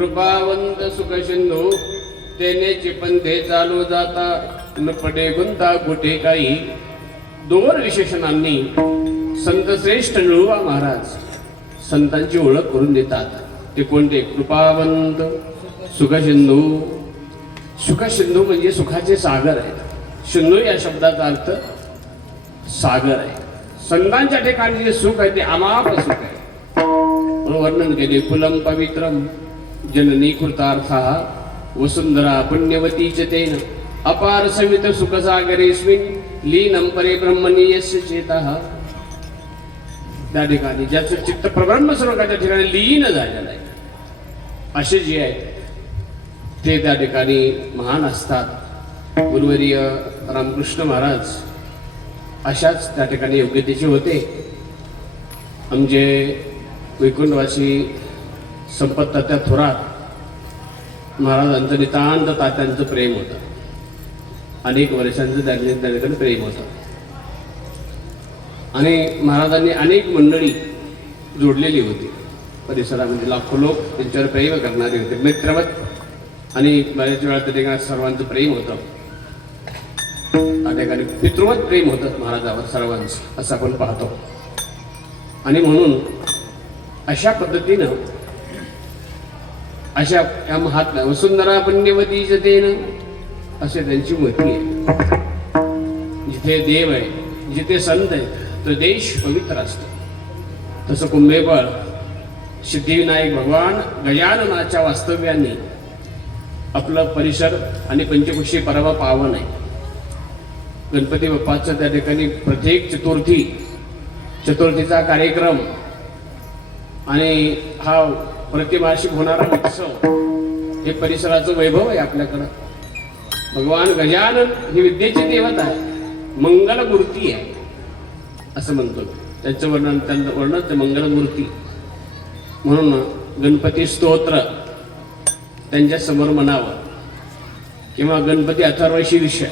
कृपावंत सुख सिंधू तेनेची पंथे चालू जाता न पडे गुंता कुठे काही दोर विशेषणांनी संत श्रेष्ठ निळुवा महाराज संतांची ओळख करून देतात. ते कोणते? कृपावंत, सुखसिंधू. सुखसिंधू म्हणजे सुखाचे सागर आहेत. सिंधू या शब्दाचा अर्थ सागर आहे. संतांच्या ठिकाणी जे सुख आहे ते अमाप सुख आहे. म्हणून वर्णन केले, कुलम पवित्रम जननी कृतार्था वसुंधरा पुण्यवती च तेन अपार सवित सुखसागरेस्मिन् लीनं परे ब्रह्मणी यस्य चेतः. त्या ठिकाणी ज्याचं चित्त परब्रह्म स्वरूपाच्या ठिकाणी लीन झालेलं आहे असे जे आहेत ते त्या ठिकाणी महान असतात. गुरुवर्य रामकृष्ण महाराज अशाच त्या ठिकाणी योग्यतेचे होते. आमचे वैकुंठवासी संपत तात्या थोरात महाराजांचं नितांत तात्यांचं प्रेम होतं. अनेक वर्षांचं त्या ठिकाणी प्रेम होतं. आणि महाराजांनी अनेक मंडळी जोडलेली होती. परिसरामध्ये लाखो लोक त्यांच्यावर प्रेम करणारे होते. मित्रवत आणि बऱ्याच वेळा त्या ठिकाणी सर्वांचं प्रेम होतं. त्या ठिकाणी पितृवत प्रेम होतं महाराजावर सर्वांचं, असं आपण पाहतो. आणि म्हणून अशा पद्धतीनं अशा या महात्मा वसुंधरा पुण्यवती च तेन असे त्यांची मती आहे. जिथे देव आहे, जिथे संत आहे, तो देश पवित्र असतो. तसं कुंभेफळ सिद्धिविनायक भगवान गजाननाच्या वास्तव्याने आपलं परिसर आणि पंचकोशी परवा पावन आहे. गणपती बाप्पाचं त्या ठिकाणी प्रत्येक चतुर्थीचा कार्यक्रम आणि हा प्रतिवार्षिक होणारा उत्सव हे परिसराचं वैभव आहे आपल्याकडं. भगवान गजानन ही विद्येची देवता आहे, मंगलमूर्ती आहे असं म्हणतो. त्यांचं वर्णन मंगलमूर्ती म्हणून गणपती स्तोत्र त्यांच्या समोर म्हणावं किंवा गणपती अथर्व शीर्ष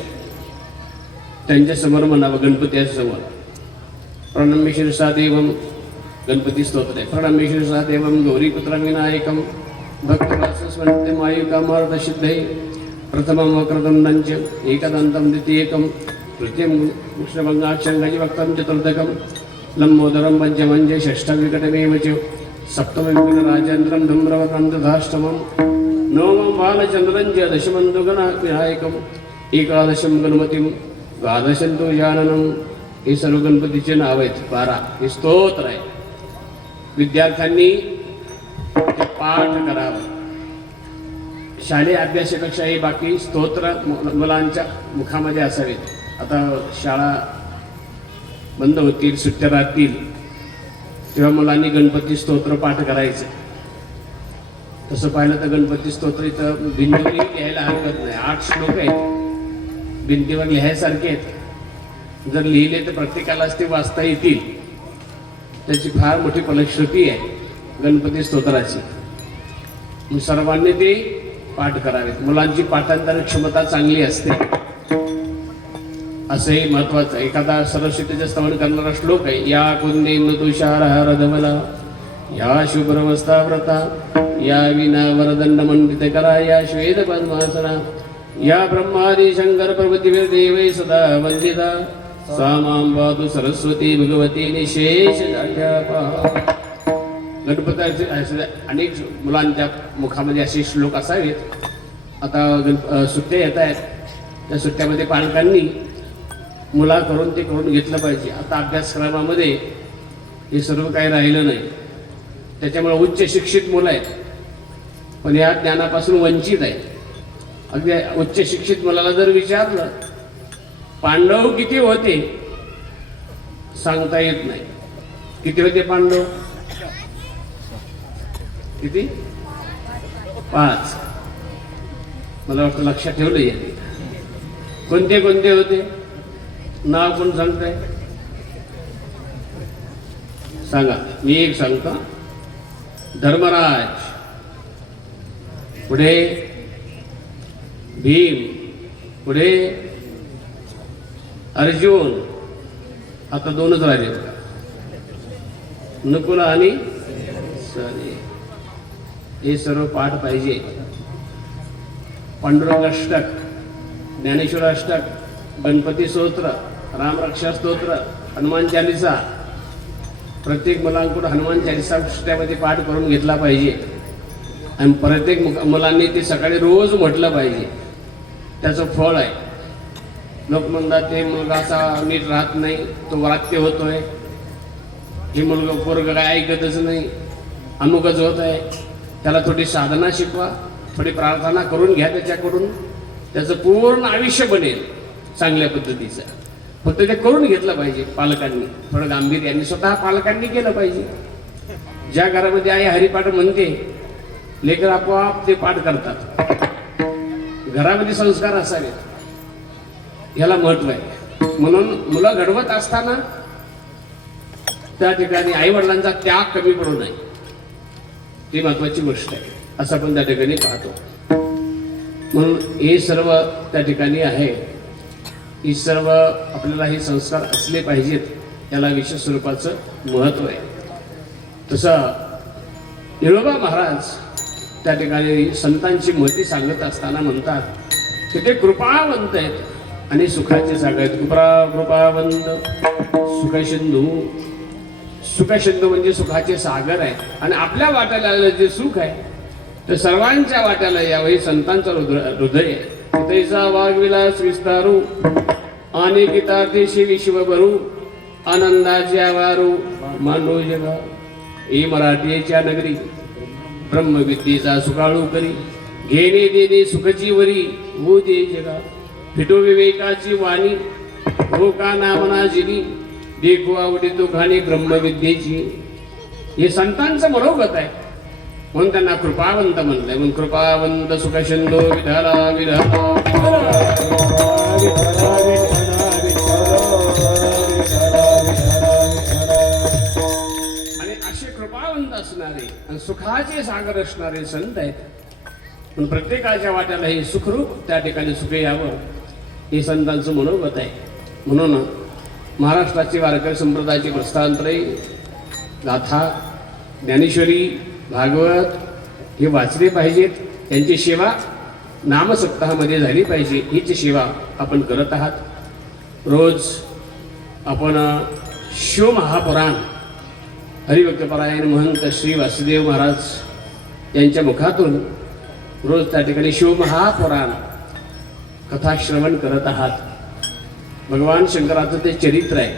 त्यांच्या समोर म्हणावं. गणपती समोर प्रणम्य शीर्षा देवम गणपती स्तोत्र आहे. प्रणम्य शीर्षा देवम गौरीपुत्र विनायकम भक्तवासस्वन्ते मायुकामार्थ सिद्धे प्रथमं वक्रतुण्डञ्च एकदन्तं द्वितीयकं तृतीयं कृष्णभङ्गाक्षं गजवक्त्रं चतुर्थकं लम्बोदरं पञ्चमं षष्ठं विकटमेव च सप्तमं विघ्नराजेन्द्रं धूम्रवतं तथाष्टमं नवमं बालचन्द्रं च दशमं तु गणविनायकम् एकादशं गणपतिं द्वादशं तु गजाननं. हे सर्व गणपतीचे नाव आहेत. 12 हे स्तोत्र आहे. विद्यार्थ्यांनी ते पाठ करावं. शालेय अभ्यासापेक्षा हे बाकी स्तोत्र मुलांच्या मुखामध्ये असावेत. आता शाळा बंद होतील, सुट्ट्या राहतील, तेव्हा मुलांनी गणपती स्तोत्र पाठ करायचं. तसं पाहिलं तर गणपती स्तोत्र इथं भिंतीवर लिहायला हरकत नाही. 8 श्लोक आहेत, भिंतीवर लिहायसारखे आहेत. जर लिहिले तर प्रत्येकालाच ते वाचता येतील. त्याची फार मोठी फलश्रुती आहे गणपती स्तोत्राची. सर्वांनी ते पाठ करावेत. मुलांची पाठांतर क्षमता चांगली असते असंही महत्वाचं. एखादा सरस्वतीचं स्तवन करणारा श्लोक आहे. या कुंदेंदु तुषार धवला या शुभ्रमस्ता व्रता या विना वरदंड मंडित करा या श्वेत पद्मासना या ब्रह्मादि शंकर प्रभृती देवै सदा वंदिता सा मां पातु सरस्वती भगवती निशेष जाड्यापा. गणपतीचे अनेक मुलांच्या मुखामध्ये असे श्लोक असावेत. आता सुट्ट्या येत आहेत, त्या सुट्ट्यामध्ये पालकांनी मुला करून ते करून घेतलं पाहिजे. आता अभ्यासक्रमामध्ये हे सर्व काही राहिलं नाही. त्याच्यामुळे उच्च शिक्षित मुलं आहेत पण या ज्ञानापासून वंचित आहेत. अगदी उच्च शिक्षित मुलाला जर विचारलं पांडव किती होते सांगता येत नाही. किती होते पांडव? किती? 5. मला वाटतं लक्षात ठेवलं आहे. कोणते कोणते होते? नाव कोण सांगताय? सांगा. मी एक सांगतो. धर्मराज, पुढे भीम, पुढे अर्जुन. आता 2च राहिले. नकुल आणि सहदेव. हे सर्व पाठ पाहिजे. पांडुरंग अष्टक, ज्ञानेश्वर अष्टक, गणपती स्तोत्र, रामरक्षा स्तोत्र, हनुमान चालीसा प्रत्येक मुलांकडून हनुमान चालीसा मध्ये पाठ करून घेतला पाहिजे आणि प्रत्येक मुलांनी ते सकाळी रोज म्हटलं पाहिजे. त्याचं फळ आहे. लोक म्हणतात ते मुलगा असा नीट राहत नाही, तो वाक्य होतोय, हे मुलगा पोरग काय ऐकतच नाही, अमुकच होत आहे. त्याला थोडी साधना शिकवा, थोडी प्रार्थना करून घ्या त्याच्याकडून, त्याचं पूर्ण आयुष्य बनेल चांगल्या पद्धतीचं. फक्त ते करून घेतलं पाहिजे पालकांनी, थोडं गांभीर्याने स्वतः पालकांनी केलं पाहिजे. ज्या घरामध्ये आई हरिपाठ म्हणते लेकर आपोआप ते पाठ करतात. घरामध्ये संस्कार असावेत, याला महत्व आहे. म्हणून मुलं घडवत असताना त्या ठिकाणी आई वडिलांचा त्याग कमी पडू नये, ती महत्वाची गोष्ट आहे असं आपण त्या ठिकाणी पाहतो. म्हणून हे सर्व त्या ठिकाणी आहे. ही सर्व आपल्याला हे संस्कार असले पाहिजेत, याला विशेष स्वरूपाचं महत्व आहे. तसं येळोबा महाराज त्या ठिकाणी संतांची महती सांगत असताना म्हणतात की ते कृपावंत आहेत आणि सुखाचे सागर आहेत. कृपावंत सुखसिंधू. सुखसिंधू म्हणजे सुखाचे सागर आहे. आणि आपल्या वाट्याला आलेलं जे सुख आहे ते सर्वांच्या वाट्याला यावं, संतांचं हृदय आहे. तैसा वाघविलास विस्तारू आणि गीतादेशी विश्वभरू आनंदाचे आवारू मांडो जगा. ही मराठीच्या नगरी ब्रह्मविद्येचा सुकाळू करी, घेणे देणे सुखची वरी हो दे जगा. फिटो विवेकाची वाणी हो का नामना जिनी, देखो आवडी तो खाणी ब्रह्मविद्येची. हे संतांचं मनोगत आहे म्हणून त्यांना कृपावंत म्हणलंय. म्हणून कृपावंत सुखसिंधू विठाला विठाला. आणि असे कृपावंत असणारे आणि सुखाचे सागर असणारे संत आहेत. पण प्रत्येकाच्या वाट्याला हे सुखरूप त्या ठिकाणी सुख यावं, हे संतांचं मनोगत आहे. म्हणून महाराष्ट्राची वारकरी संप्रदायाची प्रस्थानत्रयी गाथा, ज्ञानेश्वरी, भागवत हे वाचले पाहिजेत. त्यांची सेवा नामसप्ताहामध्ये झाली पाहिजे. हीच सेवा आपण करत आहात. रोज आपण शिवमहापुराण हरिभक्तपरायण महंत श्री वासुदेव महाराज यांच्या मुखातून रोज त्या ठिकाणी शिवमहापुराण कथा श्रवण करत आहात. भगवान शंकराचं ते चरित्र आहे,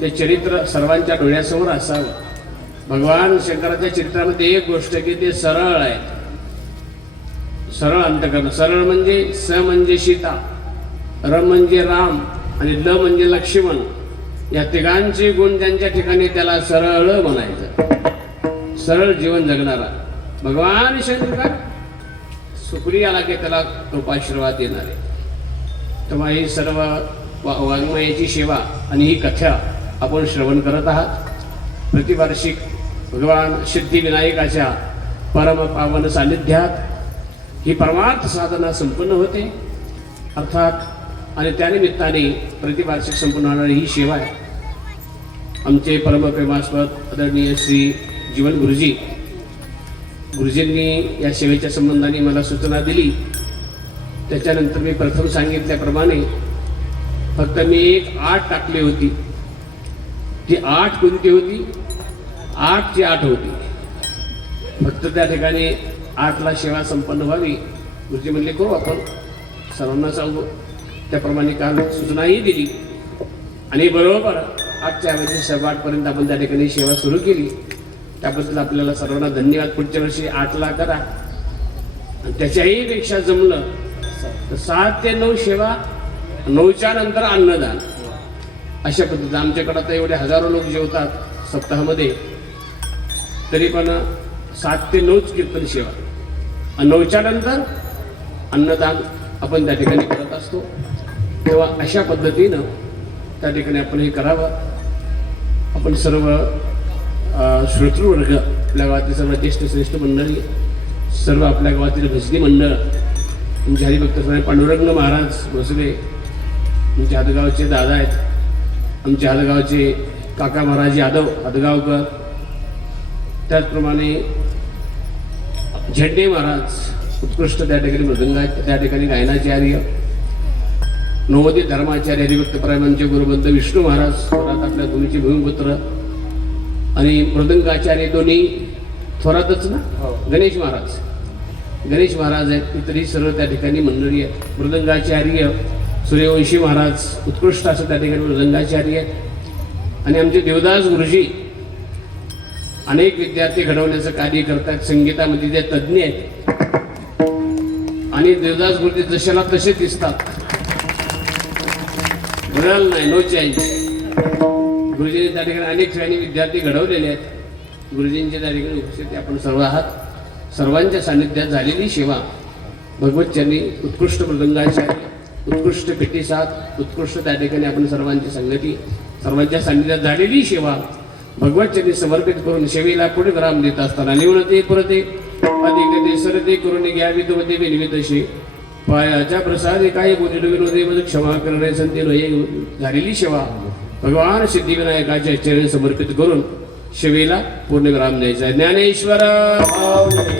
ते चरित्र सर्वांच्या डोळ्यासमोर असावं. भगवान शंकराच्या चरित्रामध्ये एक गोष्ट की ते सरळ आहे, सरळ अंतकरण. सरळ म्हणजे स म्हणजे सीता, र म्हणजे राम आणि ल म्हणजे लक्ष्मण. या तिघांचे गुण त्यांच्या ठिकाणी त्याला सरळ म्हणायचं. सरळ जीवन जगणारा भगवान शंकर सुखरी आला की त्याला कृपाशीर्वाद देणारे. तेव्हा ही सर्व वाङ्मयाची सेवा आणि ही कथा आपण श्रवण करत आहात. प्रतिवार्षिक भगवान सिद्धिविनायकाच्या परम पावन सान्निध्यात ही परमार्थ साधना संपन्न होते अर्थात. आणि त्यानिमित्ताने प्रतिवार्षिक संपन्न होणारी ही सेवा आहे. आमचे परमप्रेमास्पद आदरणीय श्री जीवन गुरुजींनी या सेवेच्या संबंधाने मला सूचना दिली. त्याच्यानंतर मी प्रथम सांगितल्याप्रमाणे फक्त मी एक 8 टाकली होती. ती 8 कोणती होती? 8ची 8 होती. फक्त त्या ठिकाणी 8ला सेवा संपन्न व्हावी. गुरुजी म्हणले करू आपण, सर्वांना सांगू. त्याप्रमाणे काल सूचनाही दिली आणि बरोबर 8च्या ऐवजी 8:15 आपण त्या ठिकाणी सेवा सुरू केली. त्याबद्दल आपल्याला सर्वांना धन्यवाद. पुढच्या वर्षी 8ला करा. आणि त्याच्याही पेक्षा जमलं तर 7 ते 9 सेवा, 9च्या नंतर अन्नदान. अशा पद्धतीनं आमच्याकडं तर एवढे हजारो लोक जेवतात सप्ताहामध्ये, तरी पण 7 ते 9च कीर्तन सेवा आणि 9च्या नंतर अन्नदान आपण त्या ठिकाणी करत असतो. तेव्हा अशा पद्धतीनं त्या ठिकाणी आपण हे करावं. आपण सर्व श्रोतृवर्ग, आपल्या गावातील सर्व ज्येष्ठ श्रेष्ठ मंडळी, सर्व आपल्या गावातील भजनी मंडळ, तुमचे हरिभक्त पांडुरंग महाराज भोसले, तुमचे हातगावचे दादा आहेत, आमचे हातगावचे काका महाराज यादव हातगावकर, त्याचप्रमाणे झेंडे महाराज उत्कृष्ट त्या ठिकाणी मृदंगा, त्या ठिकाणी गायनाचार्य, नवोदित धर्माचार्य हरिभक्त प्रायमांचे गुरुबंध विष्णू महाराज, परत आपल्या दोन्हीचे भूमिपुत्र आणि मृदंगाचार्य दोन्ही थोरातच ना, हो. गणेश महाराज आहेत. इतरही सर्व त्या ठिकाणी मंडळी आहेत. मृदंगाचार्य सूर्यवंशी महाराज उत्कृष्ट असं त्या ठिकाणी मृदंगाचार्य आहेत. आणि आमचे देवदास गुरुजी अनेक विद्यार्थी घडवण्याचं कार्य करतात, संगीतामध्ये ते तज्ज्ञ आहेत. आणि देवदास गुरुजी जशाला तसे दिसतात, बदल नाही, नो चेंज. गुरुजींनी त्या ठिकाणी अनेक ठिकाणी विद्यार्थी घडवलेले आहेत. गुरुजींच्या त्या ठिकाणी उपस्थिती आपण सर्व आहात. सर्वांच्या सान्निध्यात झालेली सेवा भगवतचरणी उत्कृष्ट मृदंगाचार्य, उत्कृष्ट पेटी साथ, उत्कृष्ट त्या ठिकाणी आपण सर्वांची संगती, सर्वांच्या सान्निध्यात झालेली सेवा भगवतचरणी समर्पित करून सेवेला पुढे विराम देत असताना निवडते पुरते अधिकते सरते करून घ्यावी तुमते विनिमितशी पायाच्या प्रसादे काही बोधिड विरोधी मज क्षमा करणे संती हे झालेली सेवा भगवान सिद्धिविनायकाच्या चरणी समर्पित करून सेवेला पूर्ण विराम द्यायचा. ज्ञानेश्वर माऊली,